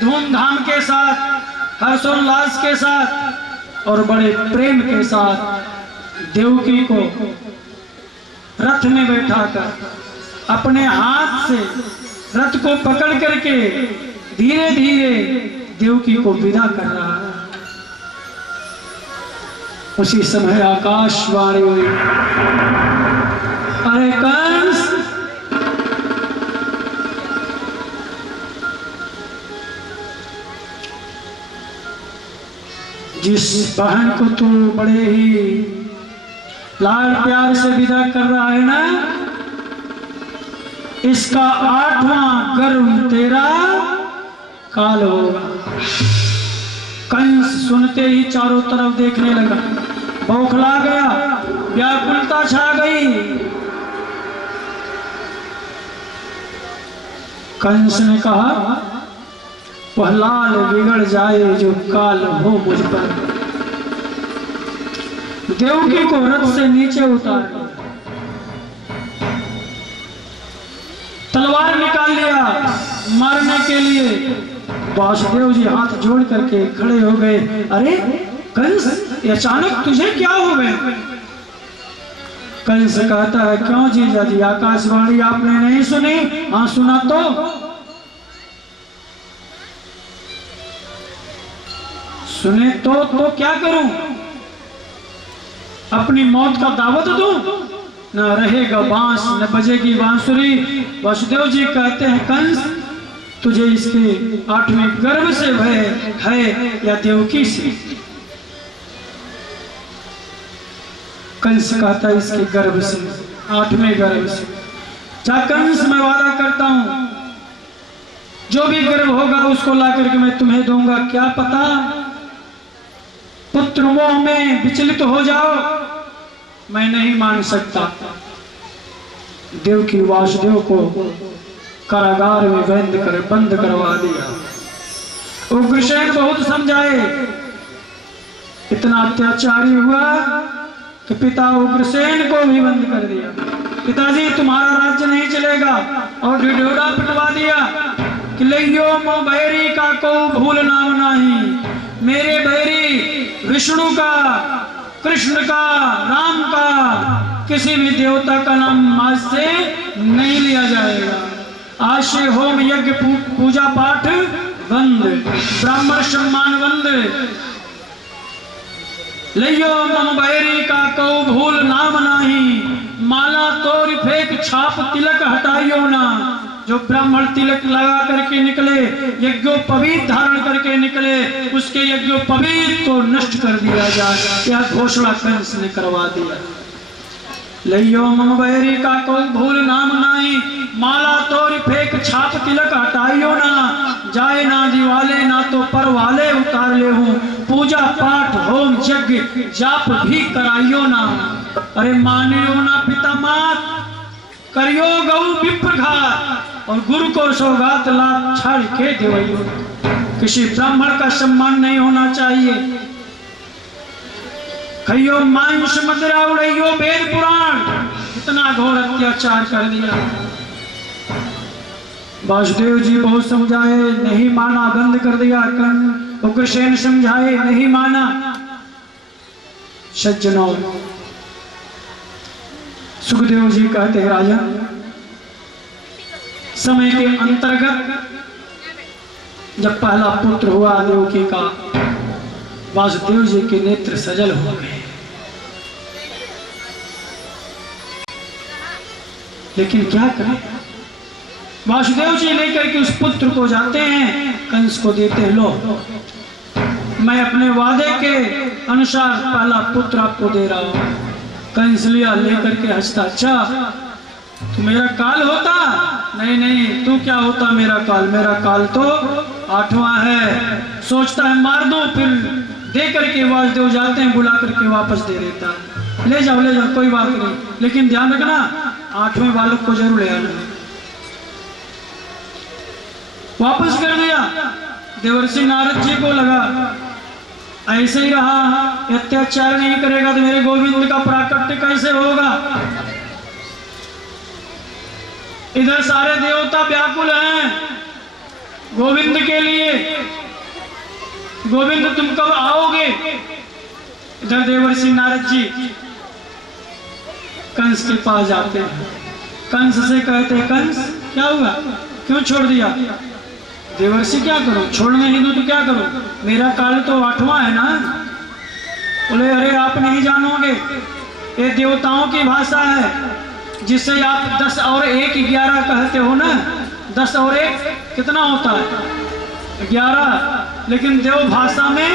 धूमधाम के साथ, हर्षोल्लास के साथ और बड़े प्रेम के साथ देवकी को रथ में बैठाकर अपने हाथ से रथ को पकड़ करके धीरे धीरे देवकी को विदा कर रहा है। उसी समय आकाशवाणी हुई, अरे कंस, जिस बहन को तू बड़े ही लाड प्यार से विदा कर रहा है ना, इसका 8वां गर्भ तेरा काल होगा। कंस सुनते ही चारों तरफ देखने लगा, बौखला गया, व्याकुलता छा गई। कंस ने कहा, वह लाल बिगड़ जाए जो काल हो मुझ पर। देवकी को रथ से नीचे उतार, तलवार निकाल लिया मारने के लिए। वासुदेव जी हाथ जोड़ करके खड़े हो गए। अरे कंस, अचानक तुझे क्या हो गए? कंस कहता है, क्यों जीजा जी, आकाशवाणी आपने नहीं सुनी? हाँ सुना तो। सुने तो क्या करूं? अपनी मौत का दावत दूं? न रहेगा बांस न बजेगी बांसुरी। वासुदेव जी कहते हैं, कंस, तुझे इसके 8वें गर्भ से भय है या देवकी से? कंस कहता है, इसके गर्भ से, 8वें गर्भ से। जा कंस, मैं वादा करता हूं जो भी गर्भ होगा उसको ला करके मैं तुम्हें दूंगा। क्या पता पुत्र मोह में विचलित हो जाओ, मैं नहीं मान सकता। देवकी वासुदेव को कारागार में बंद करवा दिया। उग्रसेन बहुत समझाए, इतना अत्याचारी हुआ कि पिता उग्रसेन को भी बंद कर दिया। पिताजी तुम्हारा राज्य नहीं चलेगा, और ढिढोरा पिटवा दिया कि लियो मो बैरी का को भूल नाम नहीं। मेरे बैरी विष्णु का, कृष्ण का, राम का, किसी भी देवता का नाम आज से नहीं लिया जाएगा। आज से होम यज्ञ पूजा पाठ बंद, ब्राह्मण सम्मान बंद। लियो मम बैरी का को भूल नाम नाही, माला तोड़ फेंक छाप तिलक हटाइयो ना। जो ब्राह्मण तिलक लगा करके निकले, यज्ञोपवीत धारण करके निकले, उसके यज्ञोपवीत को नष्ट कर दिया जाए। यह घोषणा कंस ने करवा दिया। लियो मम बैरी का को भूल नाम नाही, माला तोड़ फेंक छाप तिलक हटाइयो ना। जाए ना दिवाले ना तो पर वाले उतार ले हूँ, पूजा पाठ होम यज्ञ जाप भी कराइयो ना। अरे मानियो ना पिता मात, करियो गौ विप्रघात, और गुरु को सौगात लात छाड़ के देवइयो। किसी ब्राह्मण का सम्मान नहीं होना चाहिए। खइयो मांस मदिरा उड़इयो वेद पुराण, इतना घोर अत्याचार कर दिया। वासुदेव जी बहुत समझाए, नहीं माना, बंद कर दिया। उग्रसेन समझाए, नहीं माना। सज्जनों, सुखदेव जी कहते हैं, राजा समय के अंतर्गत जब पहला पुत्र हुआ देवकी का, वासुदेव जी के नेत्र सजल हो गए। लेकिन क्या करें, वासुदेव जी लेकर के उस पुत्र को जाते हैं, कंस को देते हैं, लो मैं अपने वादे के अनुसार पहला पुत्र आपको दे रहा हूं। कंस लिया, लेकर के हंसता, अच्छा तो मेरा काल होता? नहीं नहीं, तू क्या होता मेरा काल? मेरा काल तो 8वां है। सोचता है मार दो, फिर दे करके वासुदेव जाते हैं, बुला करके वापस दे देता है। ले जाओ कोई बात नहीं, लेकिन ध्यान रखना 8वें बालक को जरूर ले आना। वापस कर दिया। देवर्षि नारद जी को लगा ऐसे ही रहा, अत्याचार नहीं करेगा तो मेरे गोविंद का प्राकट्य कैसे होगा। इधर सारे देवता व्याकुल हैं गोविंद के लिए, गोविंद तुम कब आओगे। इधर देवर्षि नारद जी कंस के पास जाते हैं, कंस से कहते हैं, कंस क्या हुआ, क्यों छोड़ दिया? देवर्षि क्या करो, छोड़ने ही दो तो क्या करो, मेरा काल तो 8वां है ना। बोले अरे आप नहीं जानोगे, ये देवताओं की भाषा है, जिससे आप 10 और 1 11 कहते हो ना। 10 और 1 कितना होता है? 11। लेकिन देव भाषा में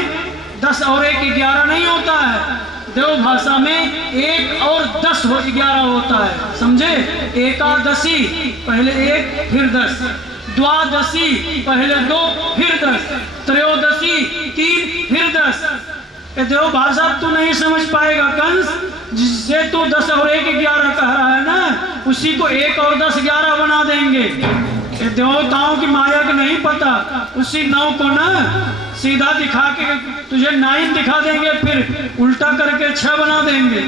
10 और 1 11 नहीं होता है। देव भाषा में 1 और 10 11 होता है, समझे। एकादशी पहले 1 फिर 10, द्वादशी पहले 2 फिर 10, त्रयोदशी 3 फिर 10। ये देव भाषा तू नहीं समझ पाएगा कंस, जिससे तू 10 और 1 11 कह रहा है ना, उसी को 1 और 10 11 बना देंगे। ये देवताओं की माया का नहीं पता, उसी 9 को ना सीधा दिखा के तुझे 9 दिखा देंगे, फिर उल्टा करके 6 बना देंगे।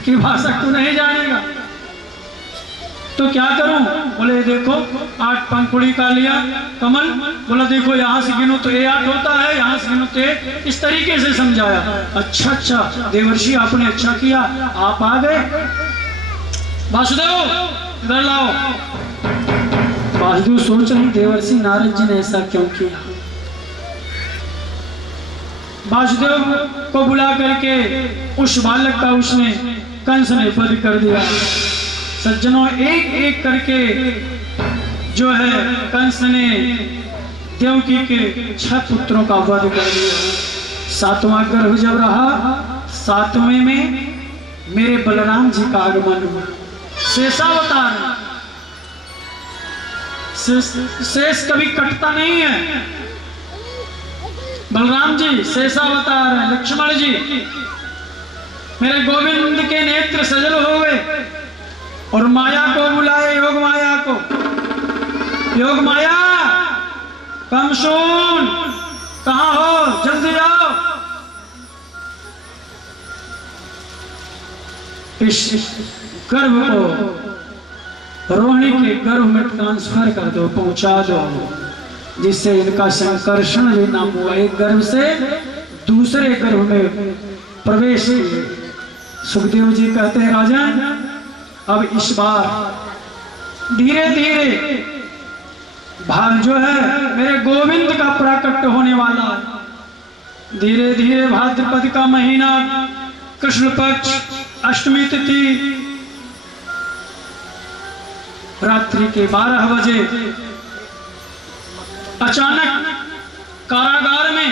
की भाषा तू नहीं जानेगा तो क्या करूं? बोले देखो 8 पंखुड़ी का लिया कमल, बोला देखो यहाँ से गिनो तो ये 8 होता है, यहाँ से गिनो तो ये, इस तरीके से समझाया। अच्छा देवर्षि आपने अच्छा किया, आप आ गए। वासुदेव इधर लाओ। वासुदेव सोच रहे देवर्षि नारद जी ने ऐसा क्यों किया। वासुदेव को बुला करके उस बालक का उसने कंस ने वध कर दिया। सज्जनों, एक एक करके जो है कंस ने देवकी के 6 पुत्रों का वध कर दिया। 7वां गर्भ जब रहा, 7वें में मेरे बलराम जी का आगमन हुआ, शेषावतार। शेष कभी कटता नहीं है। बलराम जी शेषावतार है, लक्ष्मण जी मेरे गोविंद के नेत्र सजल हो गए और माया को बुलाए, योग माया को। योग माया कम सुन, कहां हो, जल्दी आओ। इस गर्भ को रोहिणी के गर्भ में ट्रांसफर कर दो, पहुंचा दो, जिससे इनका संकर्षण भी ना हुआ, एक गर्भ से दूसरे गर्भ में प्रवेश किए। सुखदेव जी कहते हैं राजन, अब इस बार धीरे धीरे भाग जो है मेरे गोविंद का प्राकट्य होने वाला है। धीरे धीरे भाद्रपद का महीना, कृष्ण पक्ष, अष्टमी तिथि, रात्रि के 12 बजे अचानक कारागार में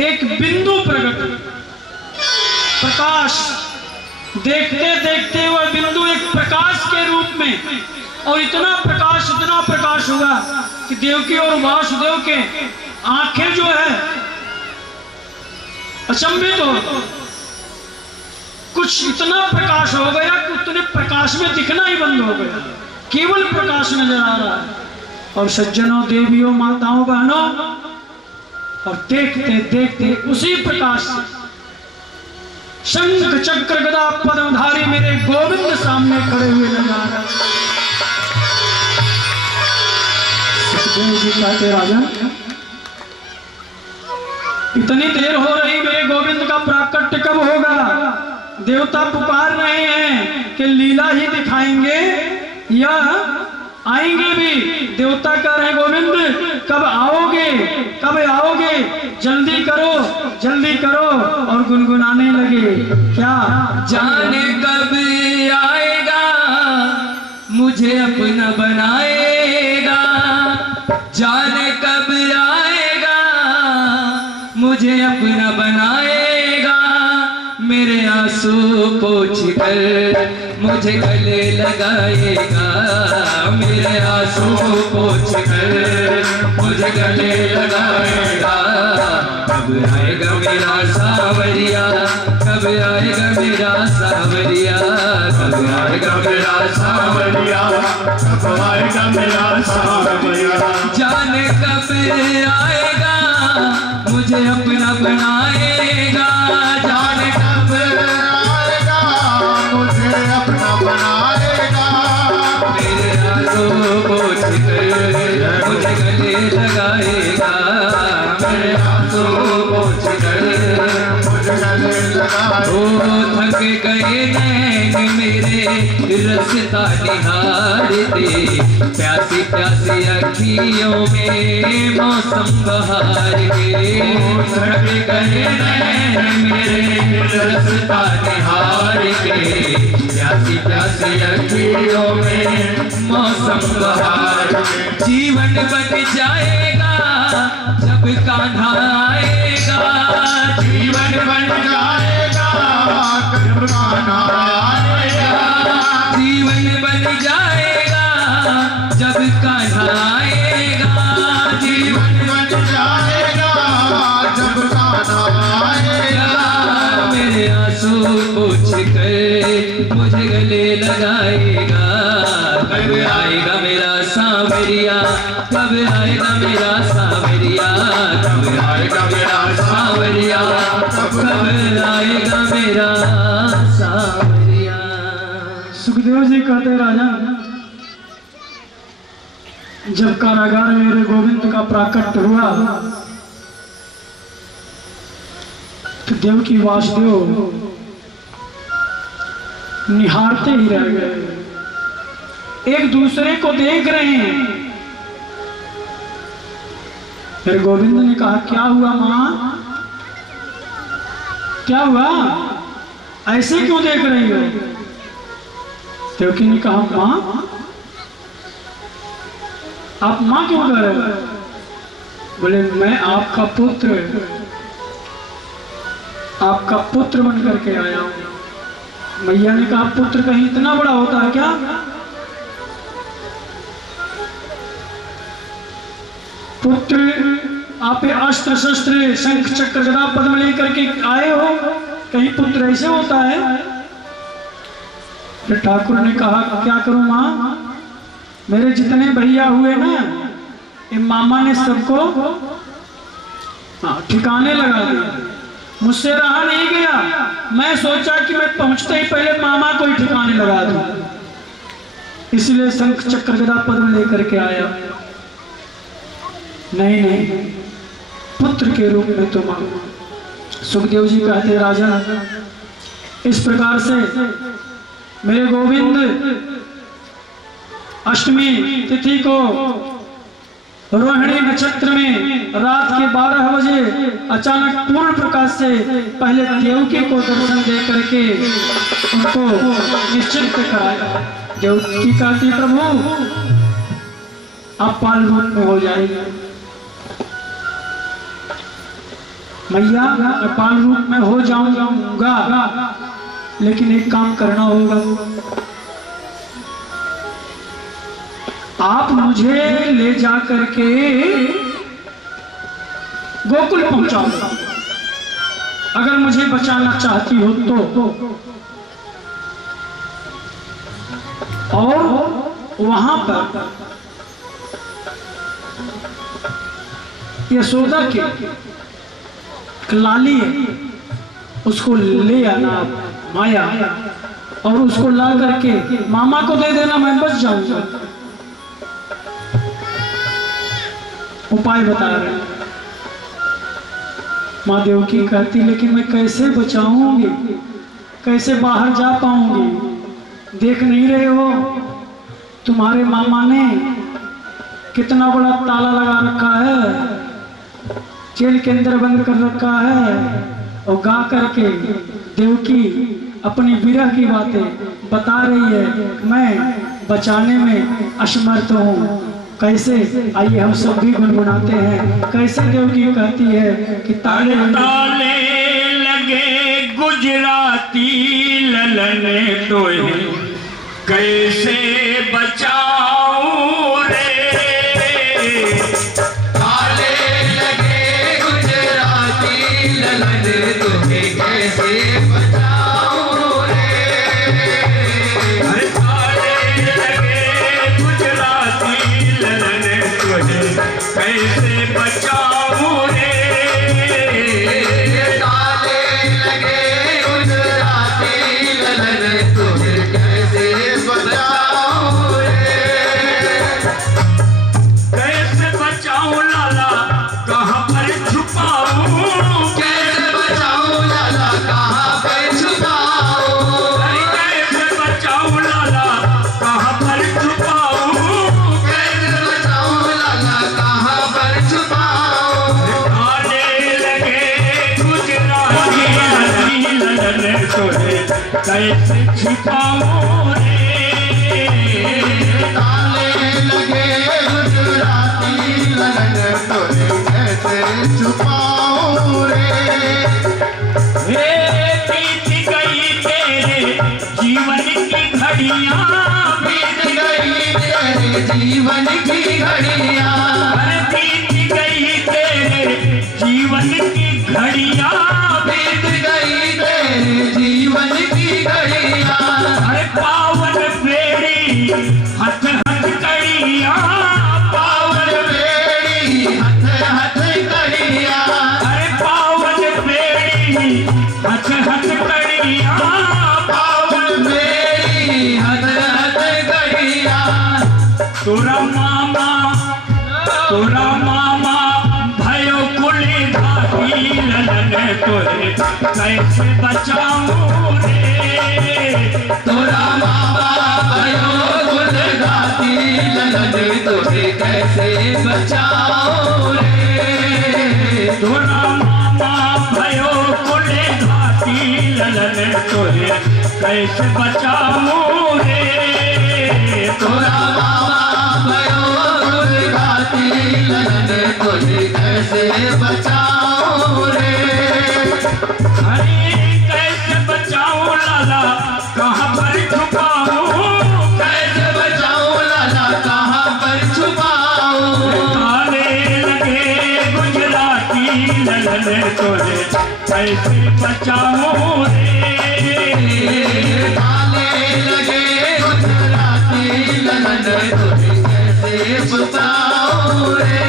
एक बिंदु प्रकट, प्रकाश, देखते देखते वह बिंदु एक प्रकाश के रूप में, और इतना प्रकाश हुआ कि देवकी और वासुदेव के आंखें जो है अचंभित हो, कुछ इतना प्रकाश हो गया कि उतने प्रकाश में दिखना ही बंद हो गया, केवल प्रकाश नजर आ रहा है। और सज्जनों, देवियों, माताओं, बहनों, और देखते देखते उसी प्रकाश से शंख चक्र गदा पद्मधारी मेरे गोविंद सामने खड़े हुए नजर आ रहे। सुखदेव जी कहते राजन, इतनी देर हो रही, मेरे गोविंद का प्राकट्य कब होगा? देवता पुकार रहे हैं कि लीला ही दिखाएंगे या आएंगे भी। देवता कह रहे हैं गोविंद कब आओगे, कब आओगे, जल्दी करो, जल्दी करो, और गुनगुनाने लगे, क्या जाने कब आएगा, मुझे अपना बनाएगा, जाने कब आएगा, मुझे अपना बनाएगा, मेरे आंसू पोंछ कर मुझे गले लगाएगा, मेरे आंसू पोंछ कर मुझे गले लगाएगा। कब आएगा मेरा सावरिया, कब आएगा मेरा सावरिया, कब आएगा मेरा सावरिया, कब आएगा मेरा सावरिया, जाने कब आएगा, मुझे अपना बनाएगा, जाने कब आएगा, मुझे अपना बनाएगा, मेरे आंसू पोंछ कर मुझे गले लगाएगा, मेरे आंसू पोंछ कर मुझे गले लगाएगा। ओ थक गए नैन मेरे रसता निहारते, प्यासी प्यासी अखियों में मौसम बहार के, थक गए नैन मेरे रसता निहार के, प्यासी प्यासी अखियों में मौसम बहार के। जीवन बन जाएगा जब कान्हा आएगा, जीवन बन जाएगा जब कान्हा आएगा, जीवन बन जाएगा जब कान्हा आएगा, जीवन बन जाएगा जब कान्हा आएगा, मेरे आंसू पोंछ कर मुझे गले लगाएगा। कब आएगा मेरा सावरिया, कब आएगा मेरा सावरिया, कब आएगा मेरा सावरिया, कब आएगा मेरा सावरिया। सुखदेव जी कहते राजा, जब कारागार में मेरे गोविंद का प्राकट्य हुआ तो देवकी वासुदेव निहारते ही रह गए, एक दूसरे को देख रहे हैं। फिर गोविंद ने कहा, क्या हुआ मां, क्या हुआ, ऐसे क्यों देख रही हो? देवकी ने कहा, मां आप मां क्यों कह रहे हो? बोले, मैं आपका पुत्र बन करके आया हूं। मैया ने कहा, पुत्र कहीं इतना बड़ा होता है क्या? पुत्र आप अस्त्र शस्त्र शंख चक्र गदा पद्म लेकर के आए हो, कहीं पुत्र ऐसे होता है? फिर ठाकुर ने कहा क्या करूं मां, मेरे जितने भैया हुए ना, ये मामा ने सबको ठिकाने लगा दिया, मुझसे रहा नहीं गया। मैं सोचा कि मैं पहुंचते ही पहले मामा को ही ठिकाने लगा दूं, इसलिए शंख चक्र गदा पद्म लेकर के आया। नहीं नहीं, पुत्र के रूप में तुम आओ। सुखदेव जी कहते राजा, इस प्रकार से मेरे गोविंद अष्टमी तिथि को रोहिणी नक्षत्र में रात के 12 बजे अचानक पूर्ण प्रकाश से पहले देवकी को दर्शन दे करके उनको निश्चिंत कराया। देवकी कहती प्रभु आप पाल रूप में हो जाएंगे। मैया मैं पाल रूप में हो जाऊंगा, लेकिन एक काम करना होगा, आप मुझे ले जा करके गोकुल पहुंचाओ, अगर मुझे बचाना चाहती हो तो। और वहां पर यशोदा की लाली है, उसको ले आना माया, और उसको ला करके मामा को दे देना, मैं बच जाऊंगा। उपाय बता रहे माँ देवकी कहती, लेकिन मैं कैसे बचाऊंगी, कैसे बाहर जा पाऊंगी? देख नहीं रहे हो तुम्हारे मामा ने कितना बड़ा ताला लगा रखा है, जेल के अंदर बंद कर रखा है, और गा करके देवकी अपनी विरह की बातें बता रही है, मैं बचाने में असमर्थ हूँ। कैसे, आइए हम सब भी गुनगुनाते हैं। कैसे देवकी कहती है कि ताले लगे गुजराती ललन तो कैसे बचाऊं रे, ताले लगे गुजराती ललन तुम्हें कैसे बचाऊं रे, अरे ताले लगे गुजराती ललन तुम्हें कैसे बचाऊं रे, ताले लगे गुजराती ललन तुम्हें कैसे बचाऊं रे, कैसे बचाऊं लाला कहाँ पर छुपाऊं, कैसे बचाऊं लाला कहाँ पर छुपाऊं, कैसे बचाऊं लाला कहाँ पर छुपाऊं, कैसे बचाऊं लाला कहाँ पर छुपाऊं, ताले लगे गुजराती ललन तुम्हें कैसे छुपाऊं रे, ताले लगे गुजराती ललन तुम्हें कैसे छुपाऊं रे, हे बीत गई तेरे जीवन की घड़ियां, बीत गई तेरे जीवन की घड़ियां, अरे बीत गई तेरे जीवन की घड़ियां, बीत गई तेरे जीवन की घड़ियां, अरे पावन बेड़ी हथ हथ कड़ियां, पावन बेड़ी हथ हथ कड़ियां, अरे पावन बेड़ी हथ हथ कड़ियां, पावन बेड़ी हथ हथ कड़ियां, तोरा मामा भयो कुली घाटी ललन तोरे कैसे बचाऊं रे, तोरा मामा भयो कुली घाटी ललन तोरे कैसे बचाऊं रे, तोरा मामा भयो कुली घाटी ललन तोरे कैसे बचाऊं रे, तोरा मामा भयो कुली घाटी ललन तोरे कैसे बचाऊं रे, अरे कैसे बचाऊं लाला कहाँ पर छुपाऊं, कैसे बचाऊं लाला कहाँ पर छुपाऊं, ताले तोरे कैसे बचाऊं रे। ताले लगे गुजराती ललन तुझे कैसे बचाऊं रे।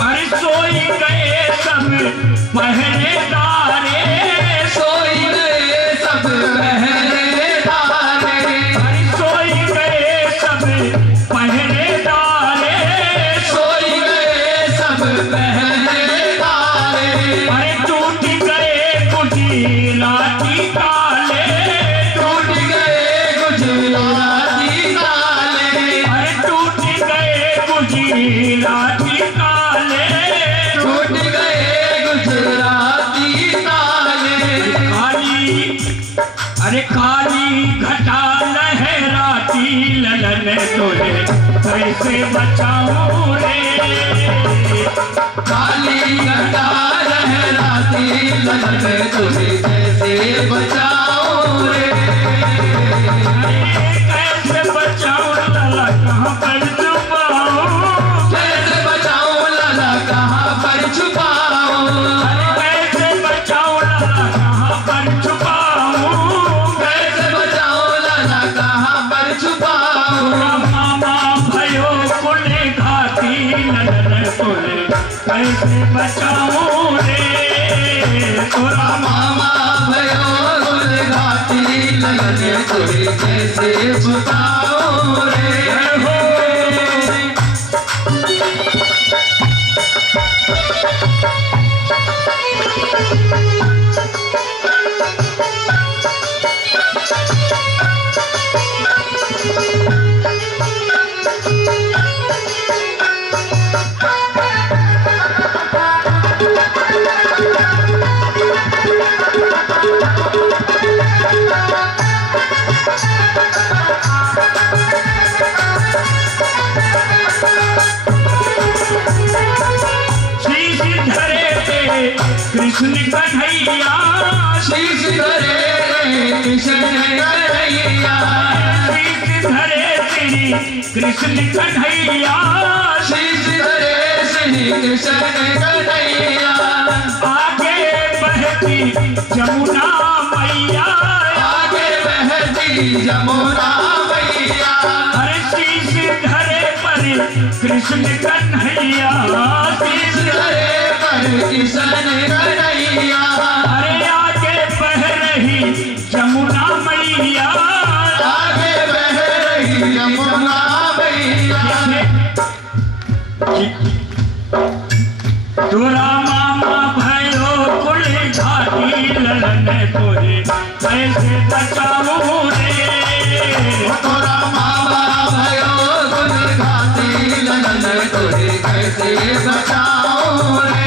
अरे सोई गए सब पहरेदारे, सोई गए सब पहरेदारे, अरे सोई गए सब पहरेदारे, सोई गए सब पहरेदारे। अरे टूट गए गुजराती ताले, टूट गए गुजराती ताले, अरे टूट गए गुजराती ताले। टूट गए गुजराती ताले। अरे काली घटा लहराती ललन तोरे कैसे बचाऊं रे। काली घटा लहराती ललन तुझे कैसे बचाऊं रे। कैसे बचाऊं लाला कहाँ पर छुपाऊं, कैसे बचाऊं लाला कहाँ पर छुपाऊं। कैसे बचाऊं लाला कहाँ पर छुपाऊं। कैसे बचाऊं लाला कहाँ पर छुपाऊं। मामा भयो कुले घाती ललन तोरे कैसे बचाऊं रे। तोरा मामा भयो गुलघाटी ललन तुझे कैसे बचाऊं रे। शीश धरे थे कृष्ण कन्हैया, शीश धरे कृष्ण कन्हैया, शीश धरे श्री कृष्ण कन्हैया। शीश धरे श्री कृष्ण कन्हैया। आगे बहती जमुना मैया, आगे बहती जमुना मैया। अरे शीश धरे पर कृष्ण कन्हैया। शीश धरे पर कृष्ण कन्हैया। अरे आगे बह रही जमुना मैया, आगे बह रही यमुना मैया। तोरा मामा भयो कुल घाटी ललन तोरे कैसे बचाऊं रे। तोरा मामा भयो गुलघाटी ललन तुझे कैसे बचाऊं रे।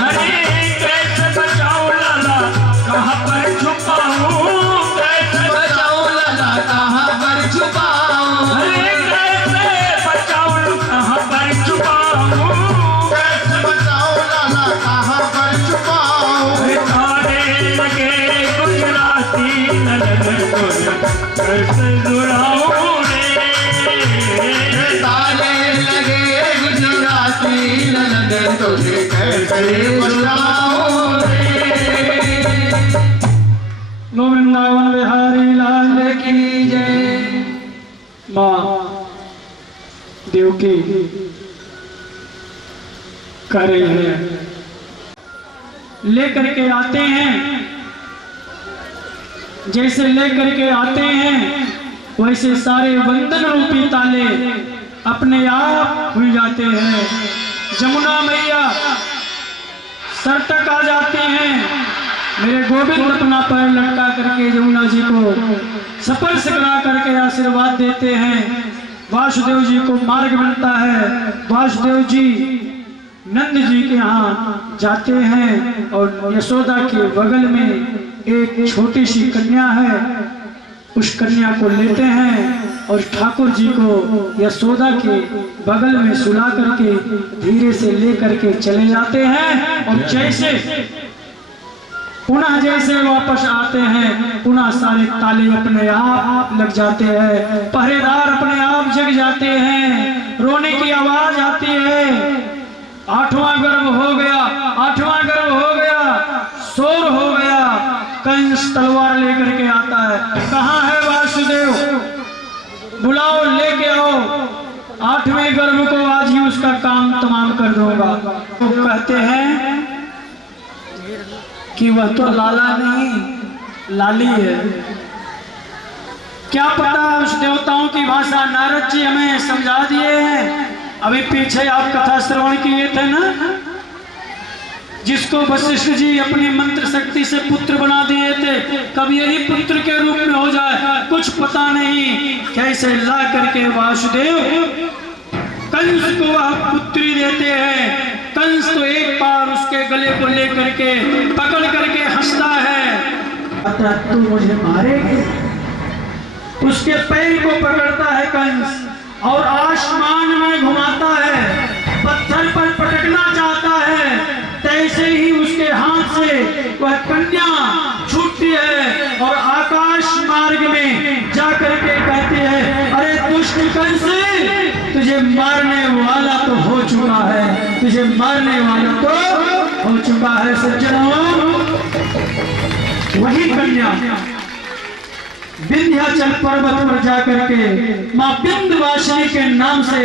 अरे कैसे बचाऊं लाला कहाँ पर छुपाऊं, कैसे बचाऊं लाला कहाँ पर छुपाऊं। अरे कैसे बचाऊं कहाँ पर छुपाऊं। कैसे बचाऊं लाला कहाँ पर छुपाऊं। तारे लगे गुजराती ललन तोरे कैसे जुड़ाऊं रे। ताले लगे गुजराती ललन तुझे कैसे बचाऊं रे। वृंदावन बिहारी लाल की जय। माँ देवकी कह रही है, लेकर के आते हैं, जैसे लेकर के आते हैं वैसे सारे बंधन रूपी ताले अपने आप खुल जाते हैं। जमुना मैया सरटक आ जाती हैं। मेरे गोविंद अपना पैर लटका करके जमुना जी को स्पर्श करा करके आशीर्वाद देते हैं। वासुदेव जी को मार्ग मिलता है। वासुदेव जी नंद जी के यहाँ जाते हैं और यशोदा के बगल में एक छोटी सी कन्या है, उस कन्या को लेते हैं और ठाकुर जी को यशोदा के बगल में सुला करके धीरे से ले करके चले जाते हैं। और जैसे पुनः जैसे वापस आते हैं, पुनः सारे ताले अपने आप लग जाते हैं, पहरेदार अपने आप जग जाते हैं, रोने की आवाज आती है। आठवां गर्भ हो गया, आठवां गर्भ हो गया, शोर हो गया। कंस तलवार लेकर के आता है, कहाँ है वासुदेव, बुलाओ लेके आओ, आठवें गर्भ को आज ही उसका काम तमाम कर दूंगा। तो कहते हैं कि वह तो लाला नहीं लाली है। क्या पता उस देवताओं की भाषा नारद जी हमें समझा दिए हैं। अभी पीछे आप कथा श्रवण किए थे ना, जिसको वशिष्ठ जी अपनी मंत्र शक्ति से पुत्र बना दिए थे, कब यही पुत्र के रूप में हो जाए कुछ पता नहीं। कैसे ला करके वासुदेव कंस को वह पुत्री देते हैं। कंस तो एक बार उसके गले को लेकर के पकड़ करके हंसता है, तू मुझे मारेगी। उसके पैर को पकड़ता है कंस और आसमान में घुमाता है, पत्थर पर पटकना चाहता है। तैसे ही उसके हाथ से वह कन्या छूटती है और आकाश मार्ग में जाकर के कहती है, अरे दुष्ट कंस, तुझे मारने वाला तो हो चुका है, तुझे मारने वाला तो हो चुका है। सज्जनों, वही कन्या विंध्याचल पर्वत पर जाकर के माँ विंध्यवासिनी के नाम से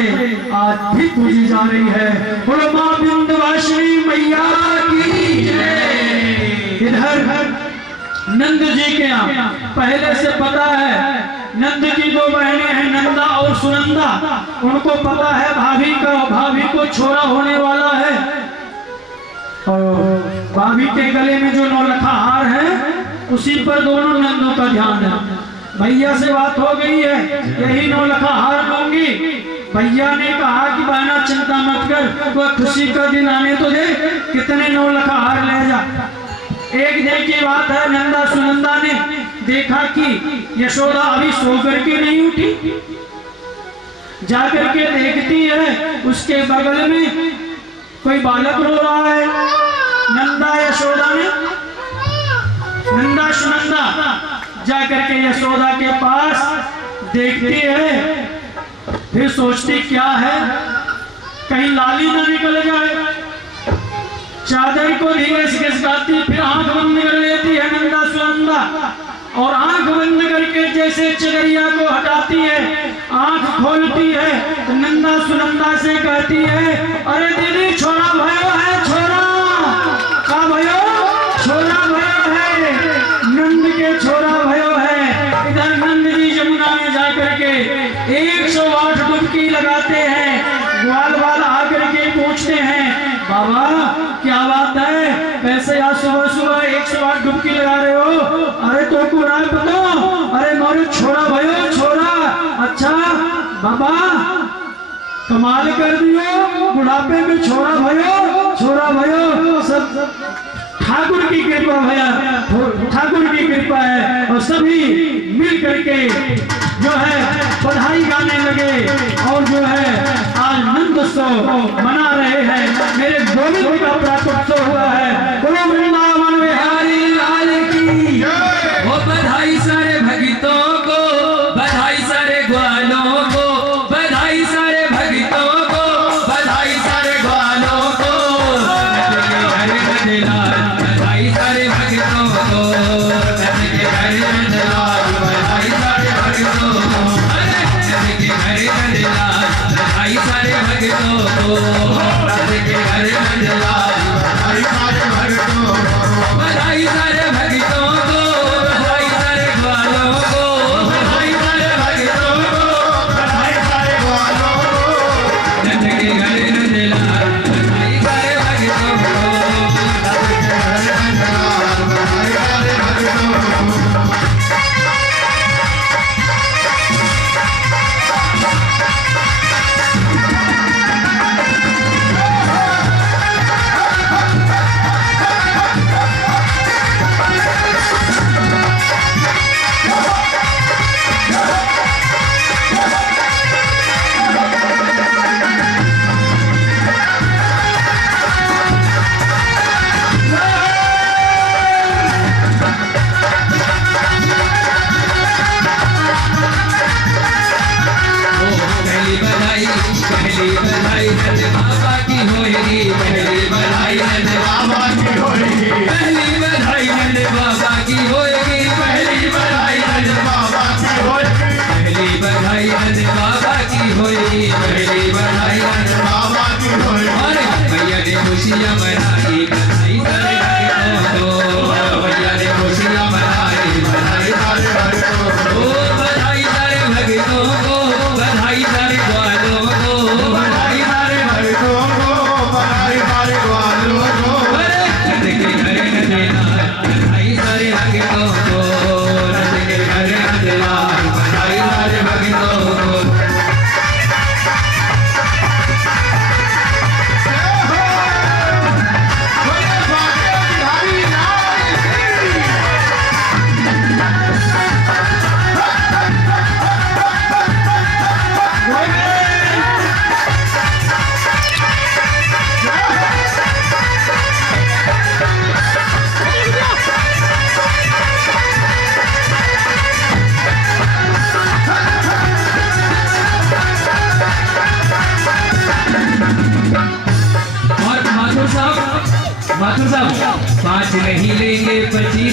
आज भी पूजी जा रही है। बोलो माँ विंध्यवासिनी मैया की जय। इधर नंद जी के यहाँ पहले से पता है, नंद की दो बहनें हैं नंदा और सुनंदा, उनको पता है भाभी को छोरा होने वाला है। और भाभी के गले में जो नौलखा हार है उसी पर दोनों नंदों का ध्यान है। भैया से बात हो गई है, यही नौलखा हार दूंगी। भैया ने कहा कि बहना चिंता मत कर, वह खुशी का दिन आने तो दे, कितने नौलखा हार ले जा। एक दिन की बात है, नंदा सुनंदा ने देखा कि यशोदा अभी सो करके नहीं उठी। जाकर के देखती है उसके बगल में कोई बालक रो रहा है। नंदा यशोदा ने, नंदा सुनंदा जाकर के यशोदा के पास देखती है, फिर सोचती क्या है, कहीं लाली ना निकल जाए। चादर को धीरे से खिसकाती, फिर आंख बंद कर लेती है नंदा सुनंदा, और आंख बंद करके जैसे चदरिया को हटाती है, आंख खोलती है तो नंदा सुनंदा से कहती है, अरे दीदी छोरा भयो है, छोरा का भयो, छोरा भयो है, नंद के छोरा भयो है। इधर नंद जी जमुना में जाकर के 108 डुबकी लगाते हैं। ग्वाल वाल आकर के पूछते हैं, बाबा क्या बात है, कैसे आज सुबह सुबह 108 डुबकी लगा रहे हो? अरे तो को ना पता, अरे मारो छोरा भयो, छोरा। अच्छा बाबा कमाल कर दियो, बुढ़ापे में छोरा भयो, छोरा भयो। सब ठाकुर की कृपा भैया, ठाकुर की कृपा है। और सभी मिल करके जो है बधाई गाने लगे और जो है आज नंद उत्सव मना रहे हैं। मेरे गोविंद का प्राकोत्सव हुआ है। बोलो वृंदावन बिहारी लाल की। वो बधाई सारे भक्तों को, बधाई सारे ग्वालों को, बधाई सारे भक्तों को, बधाई सारे ग्वालों को, बधाई सारे भक्तों को, बधाई सारे भक्तों को, बधाई सारे भक्तों को, बधाई सारे भक्तों को, बधाई सारे ग्वालों को, बधाई सारे भक्तों को, बधाई सारे ग्वालों को, नंद के घर नंदलाल, बधाई सारे भक्तों को, नंद के घर नंदलाल, बधाई सारे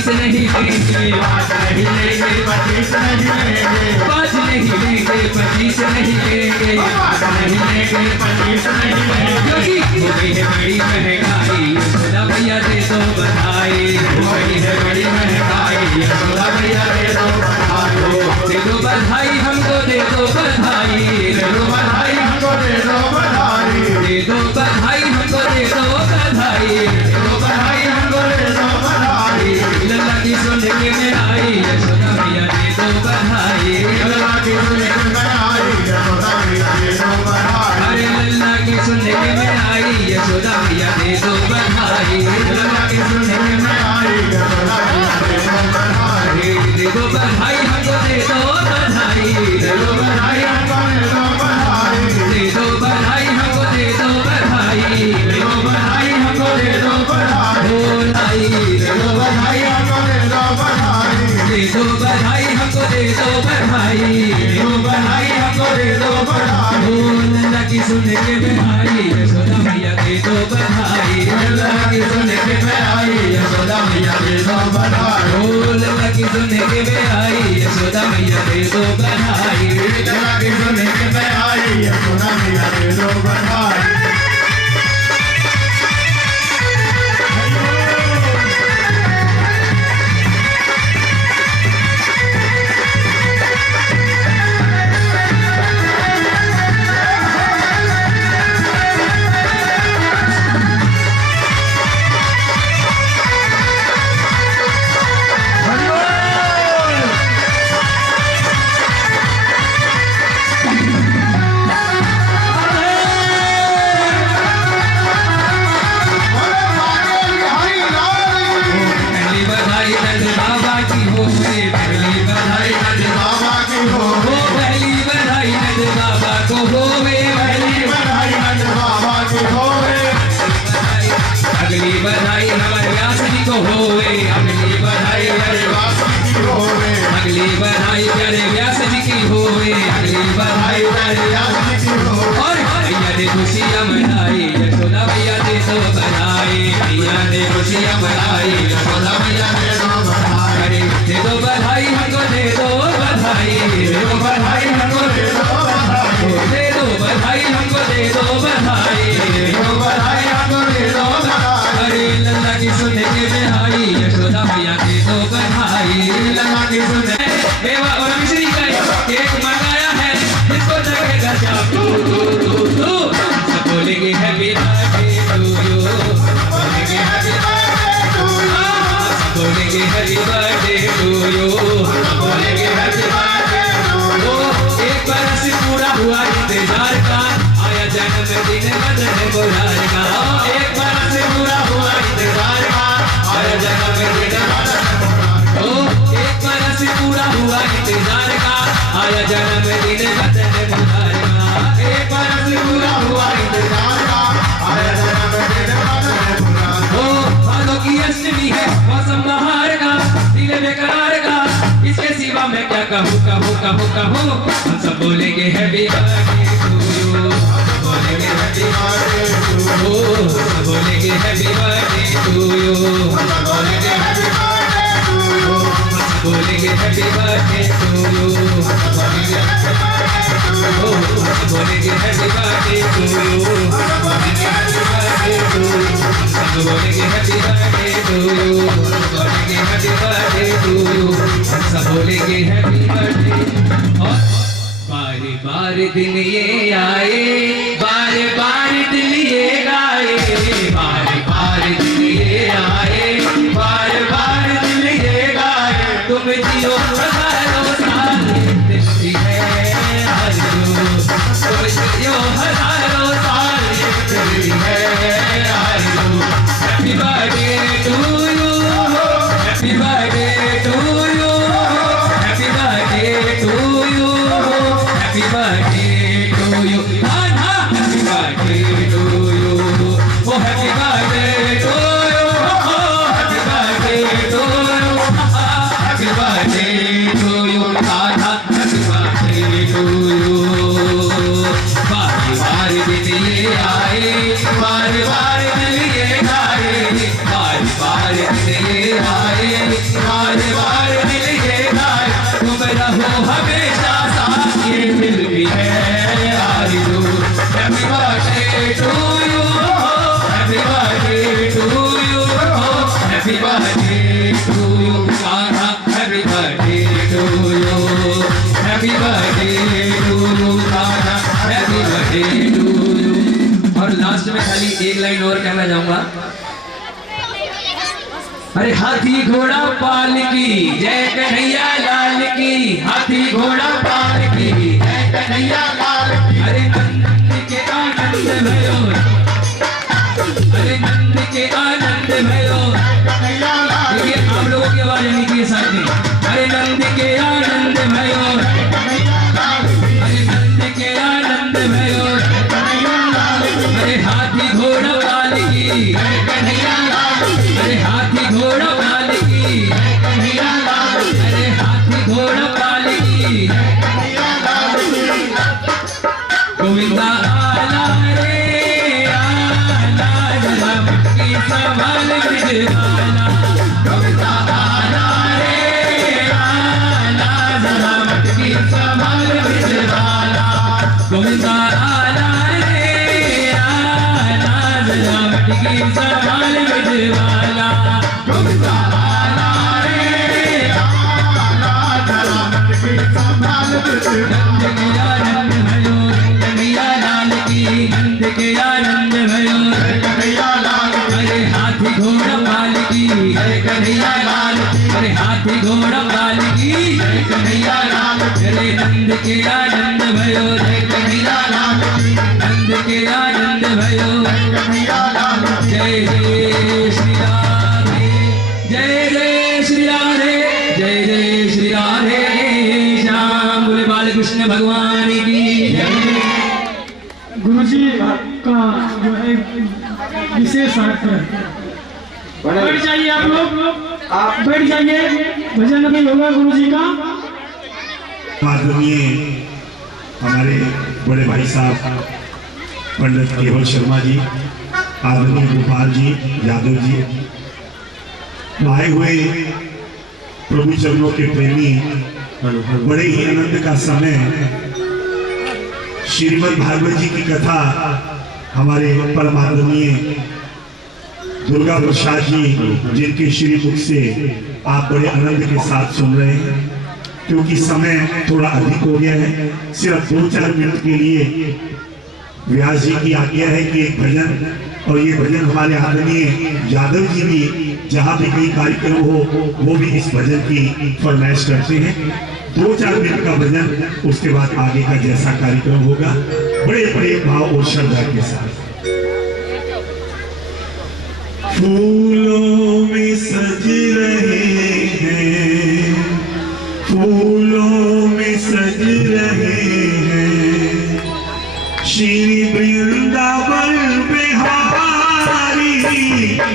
25 नहीं लेंगे, आज नहीं लेंगे 25 नहीं लेंगे, 5 नहीं लेंगे 25 नहीं लेंगे, आज नहीं लेंगे 25 नहीं लेंगे, क्योंकि हो गई है बड़ी महंगाई, यशोदा मैया दे दो बधाई, हो गई है बड़ी महंगाई, यशोदा मैया दे दो बधाई, दे दो बधाई हमको, दे दो बधाई, दे दो बधाई हमको, दे दो बधाई, दे दो बधाई हमको, दे दो बधाई, दे दो बधाई हमको, दे दो बधाई, लल्ला की सुन के मैं आई, यशोदा मैया दे दो बधाई, लल्ला की सुन के मैं आई, यशोदा मैया दे दो बधाई, अरे लल्ला की सुन के मैं आई, यशोदा मैया दे दो बधाई, लल्ला की सुन के मैं आई, यशोदा मैया दे दो बधाई, दे दो बधाई हमको, दे दो बधाई, दे दो बधाई हमको, दे दो बधाई, दे दो बधाई हमको, दे दो बधाई, दे दो बधाई हमको, दे दो बधाई, बोलाई, दे दो बधाई हमको, दे दो बधाई, दे दो बधाई हमको, दे दो बधाई, दे दो बधाई हमको, दे दो बधाई, लल्ला की सुन के मैं आई, यशोदा मैया दे दो बधाई, लल्ला की सुन के मैं आई, यशोदा मैया दे दो बधाई, लल्ला की सुन के मैं आई, यशोदा मैया दे दो बधाई, लल्ला की सुन के मैं आई, यशोदा मैया दे दो बधाई। पहली बधाई नंद बाबा की हो, पहली बधाई नंद बाबा की हो, पहली बधाई नंद बाबा को होवे, पहली बधाई नंद बाबा की होवे, अगली बधाई हमारे व्यास जी को होवे, अगली बधाई व्यास की होवे, अगली बधाई प्यारे व्यास जी की होवे, अगली बधाई प्यारे व्यास की होवे, और भैया ने खुशियाँ मनाई, यशोदा मैया दे दो बधाई, भैया ने खुशियाँ मनाई, यशोदा मैया दे दो बधाई, अरे दे दो बधाई हमको, दे दो बधाई, दे दो बधाई हमको, दे दो बधाई, दे दो बधाई हमको, दे दो बधाई, दे दो बधाई हमको, दे दो बधाई, अरे लल्ला की सुन के मैं आई, यशोदा मैया दे दो बधाई, लल्ला की सुन मेवा और मिश्री का केक मंगाया है, जिसको लगेगा सब बोलेंगे हैप्पी बर्थडे टू यू, बोलेंगे हैप्पी बर्थडे टू यू, बोलेंगे हैप्पी बर्थडे टू यू, बोलेंगे हैप्पी बर्थडे टू यू, एक बरस पूरा हुआ इंतजार का, आया जन्मदिन बदन बुलार का, एक बरस पूरा हुआ इंतजार का, आया जन्मदिन बदन ओ एक बरस पूरा हुआ इंतजार का, आया जन्मदिन बदन बुलार का, एक बरस पूरा हुआ इंतजार का, आया जन्मदिन बदन बुलार ओ भादों की अष्टमी है, मौसम बहार का, दिल बेकरार का, इसके सिवा मैं क्या कहूँ कहूँ कहूँ कहूँ, हम सब बोलेंगे हैप्पी बर्थडे टू यू, बोलेंगे हैप्पी बर्थडे टू यू, बोलेंगे हैप्पी बर्थडे टू यू, बोलेंगे हैप्पी बर्थडे टू यू, बोलेंगे हैप्पी बर्थडे टू यू, बोलेंगे हैप्पी बर्थडे टू यू, बोलेंगे हैप्पी बर्थडे टू यू, सब बोलेंगे हैप्पी बर्थडे टू यू, बोलेंगे happy birthday to you, सब बोलेंगे हैप्पी बर्थडे। और बारी बारी दिन ये आए, बारी बारी दिन ये गाए, बारी बारी दिन ये आए, बारी बारी दिन ये गाए, तुम जियो हजारों साल जिंदगी है आरज़ू, तुम जियो हजारों साल जिंदगी है आरज़ू, happy birthday to you, happy birthday to you, happy birthday to you, happy birthday to you, अरे हाथी घोड़ा पाल की जय कन्हैया लाल की, हाथी घोड़ा पाल की जय कन्हैया लाल की। अरे नंद के आनंद भयो, अरे नंद के आनंद भयो। देखिए आप लोगों की आवाज यानी कि साथ में, अरे नंद के आनंद भयो, अरे नंद के आनंद भयो। अरे हाथी घोड़ा पाल की जय कन्हैया लाल की, अरे हाथी घोड़ा पाल की जय कन्हैया लाल की, अरे हाथी घोड़ा पाल की जय कन्हैया लाल की। गोविंदा आला रे आला, जरा मटकी संभाल बिजवाला। गोविंदा आला रे आला, जरा मटकी संभाल बिजवाला। गोविंदा आला रे आला, जरा मटकी संभाल बिजवाला। गोविंदा आला रे आला, जरा मटकी संभाल बिजवाला। नंद के आनंद भयो कन्हैया लाल की, नंद के आनंद भयो कन्हैया लाल की। अरे हाथी घोड़ा पाल की जय कन्हैया लाल की, अरे हाथी घोड़ा पाल की जय कन्हैया लाल की। अरे नंद के आनंद भयो जय कन्हैया लाल की, नंद के आनंद भयो जय कन्हैया लाल की। जय जय श्री राधे, जय जय श्री राधे, जय जय श्री राधे श्याम। बोले बाल कृष्ण भगवान की जय। गुरुजी का जो है विशेष अर्थ है। बैठ जाइए आप लोग, आप बैठ जाइए, भजन अभी होगा गुरुजी का। माननीय हमारे बड़े भाई साहब पंडित केवल शर्मा जी, आदरणीय गोपाल जी यादव जी, आए हुए प्रभु चरणों के प्रेमी, बड़े ही आनंद का समय। श्रीमद् भागवत जी की कथा हमारे परमादरणीय दुर्गा प्रसाद जी, जिनके श्री मुख से आप बड़े आनंद के साथ सुन रहे हैं। क्योंकि समय थोड़ा अधिक हो गया है, सिर्फ 2-4 मिनट के लिए व्यास जी की आज्ञा है कि एक भजन, और ये भजन हमारे आदरणीय यादव जी भी जहाँ भी कहीं कार्यक्रम हो वो भी इस भजन की फरमाइश करते हैं। 2-4 मिनट का भजन, उसके बाद आगे का जैसा कार्यक्रम होगा बड़े बड़े भाव और श्रद्धा के साथ। फूलों में सज रहे हैं, फूलों में सज रहे हैं श्री वृंदावन बिहारी,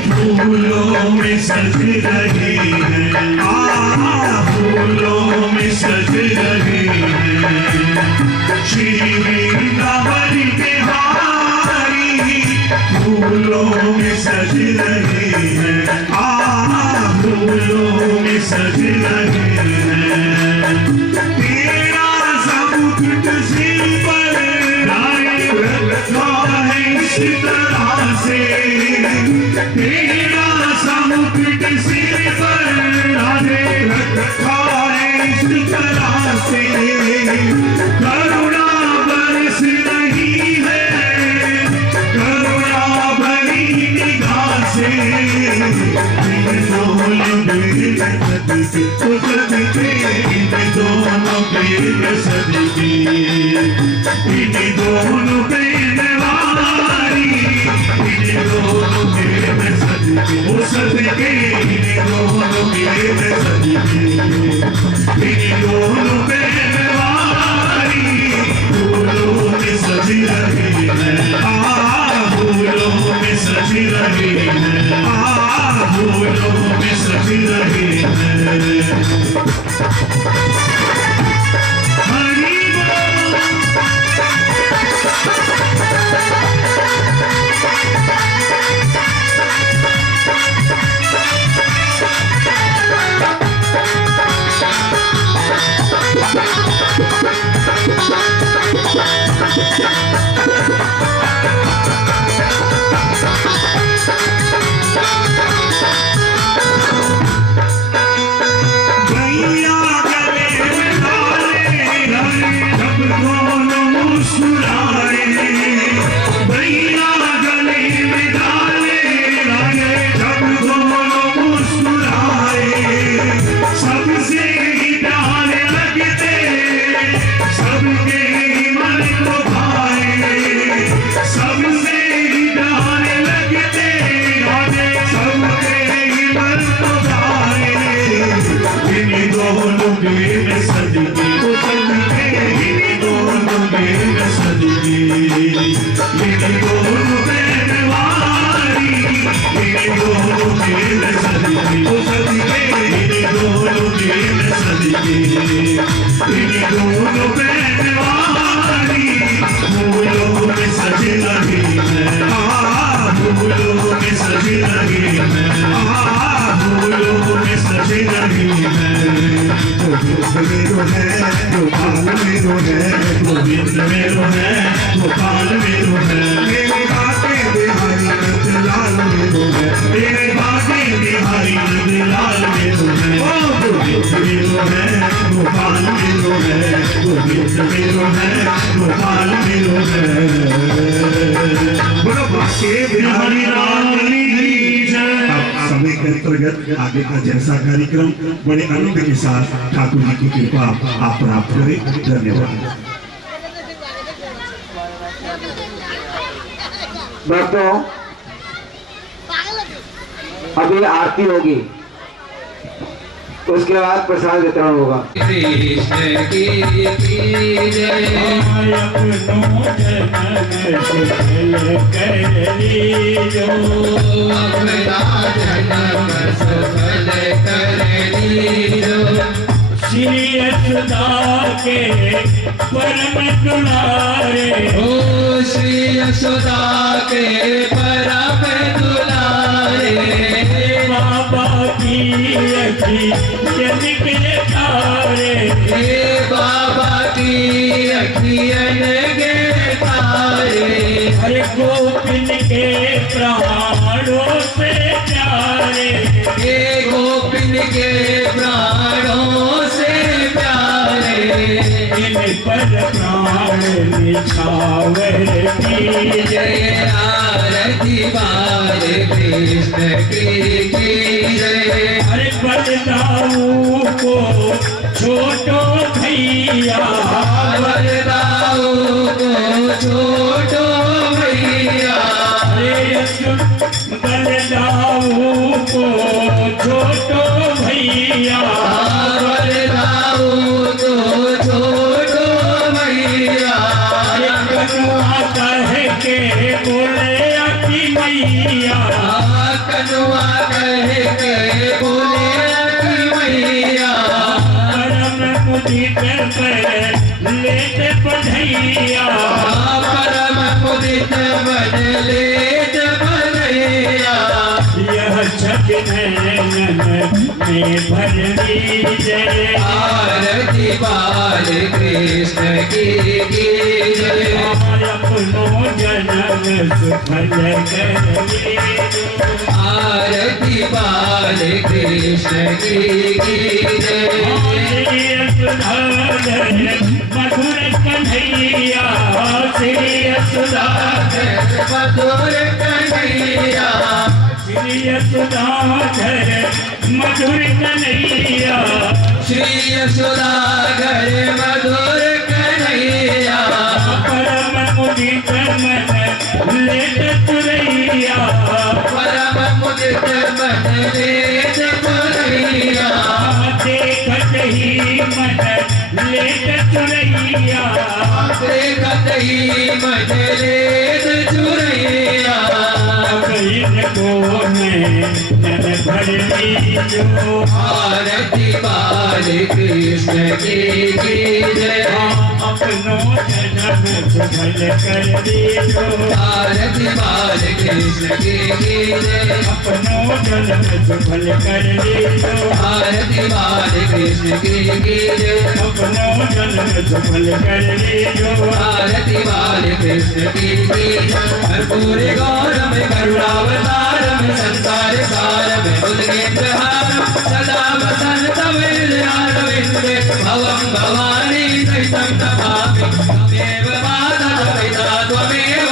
फूलों में सज रहे हैं, फूलों में सज रहे हैं श्री वृंदावन बिहारी, फूलों में सज रहे हैं, फूलों में सज रहे हैं। तेरा समुकुट सिर पर रखा है इस तरह से, तेरा समुकुट सिर पर रखा है इस तरह से। करुणा बरस रही है, करुणा भरी निगाह से। इन दोनों पे सदके, इन दोनों पे नवारी, इन दोनों पे सदके, वो सदके इन दोनों पे सदके, इन दोनों पे नवारी, फूलों में सज रहे हैं, फूलों में सज रहे हैं, फूलों में सज रहे हैं। हरि गैया दोनों दिन सदके इन दोनों पहलवानी फूलों में सजे लगी मैं फूलों में सजे लगी मैं फूलों में सजे लगी मैं गोविंद मेरो है गोपाल मेरो है गोविंद मेरो है गोपाल मेरो है मेरे बाटे बिहारी नंदलाल मेरो है मेरे बाटे बिहारी नंदलाल मेरो है ओ गोविंद मेरो है गोपाल मेरो है गोविंद मेरो है गोपाल मेरो है बोलो बाके बिहारी रानी समय के अंतर्गत आगे का जैसा कार्यक्रम बड़े आनंद के साथ ठाकुर जी की कृपा आप प्राप्त करें। धन्यवाद। भक्तों, अभी आरती होगी, उसके बाद प्रसाद वितरण होगा। कृष्ण की जय अपना जन्म सफल कर लीजो श्री यशोदा के परम दुलारे ओ श्री यशोदा के परम दुलारे बाबा की अखियन के तारे हे बाबा की अखियन के तारे हरे गोपिन के प्राणों से प्यारे हे गोपिन के प्राणों से प्यारे इन पर प्राण निछावर की जय आरती बाल कृष्ण की जय हरे बलदाऊ को छोटो भैया बलदाऊ को छोटो भैया हरे बलदाऊ को छोटो भैया बलदाऊ को छोटो भैया कनुआ कह के बोले अति मैया कनुआ कह के बोले अति मैया परम मुदित पर लेत बढ़ैया परम मुदित बन लेत बढ़ैया यह छठ नैनन में भर जय आरती बाल कृष्ण की जय अपनो जन्म सुफल करिए आरती बाल कृष्ण की जय मधुर कन्हैया श्री सुधाकर मधुर कन्हैया श्री सुधाकर मधुर कन्हैया श्री यशोदागर मधुर कन्हैया परम मुदित मन लेत तुरैया परम मुदित मन लेत तुरैया देखत ही मन लेत तुरैया देखत ही मन लेत चुरैया इनको नैनन भर लीजो आरती बाल कृष्ण की जय अपनो जन्म सुफल कर लीजो आरती बाल कृष्ण की जय अपनो जन्म सुफल कर लीजो आरती बाल कृष्ण की जय अपनो जन्म सुफल कर लीजो आरती बाल कृष्ण की कर्पूर गौरम करुणावतारम संसार सारम उद्गेन्द्रहारम सदा वसंतम हृदयारविन्दे भवं भवानी सहितं नमामि त्वमेव माता पिता त्वमेव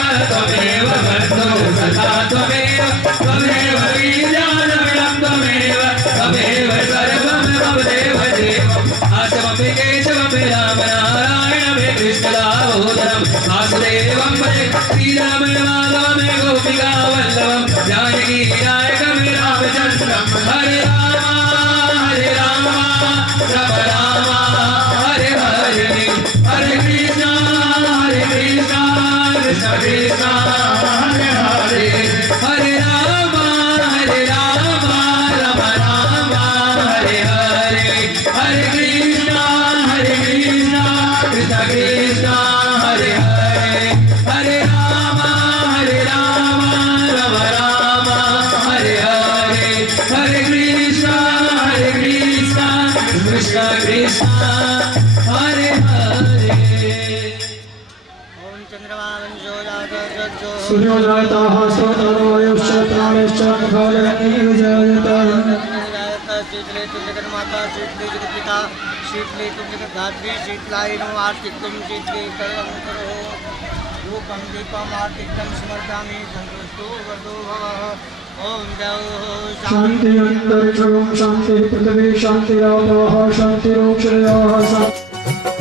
भर्तृ सखा त्वमेव वीर्याणविणं त्वमेव सर्वं मम देव देवम् आशवं केशवं राम नारायणं कृष्णदामोदरं वासुदेवं भजे श्रीरामं माधवं गोपिका वल्लभं जानकी नायकं रामचन्द्रं हरे राम राम हरे हरे हरे कृष्ण कृष्ण कृष्ण हरे हरे हरे राम राम राम हरे हरे कृष्ण कृष्ण हरे हरे ओम चंद्रमांशो जातो सूर्योदयताः स्तोत्रवायुश्च प्राणश्च मुखालयनिर्जयताः शीतले तुम जगत माता शीतले जगत पिता शीतले तुम जगत धात्री शीतलाय नो आर्तिक तुम शीतले कर्म करो रूपम दीपम आर्तिकम समर्पयामि संतुष्टो वरदो भवः ओम जय शांति अंतरिक्षं शांति पृथ्वी शांतिरापः शांतिरोक्षरयाः शांति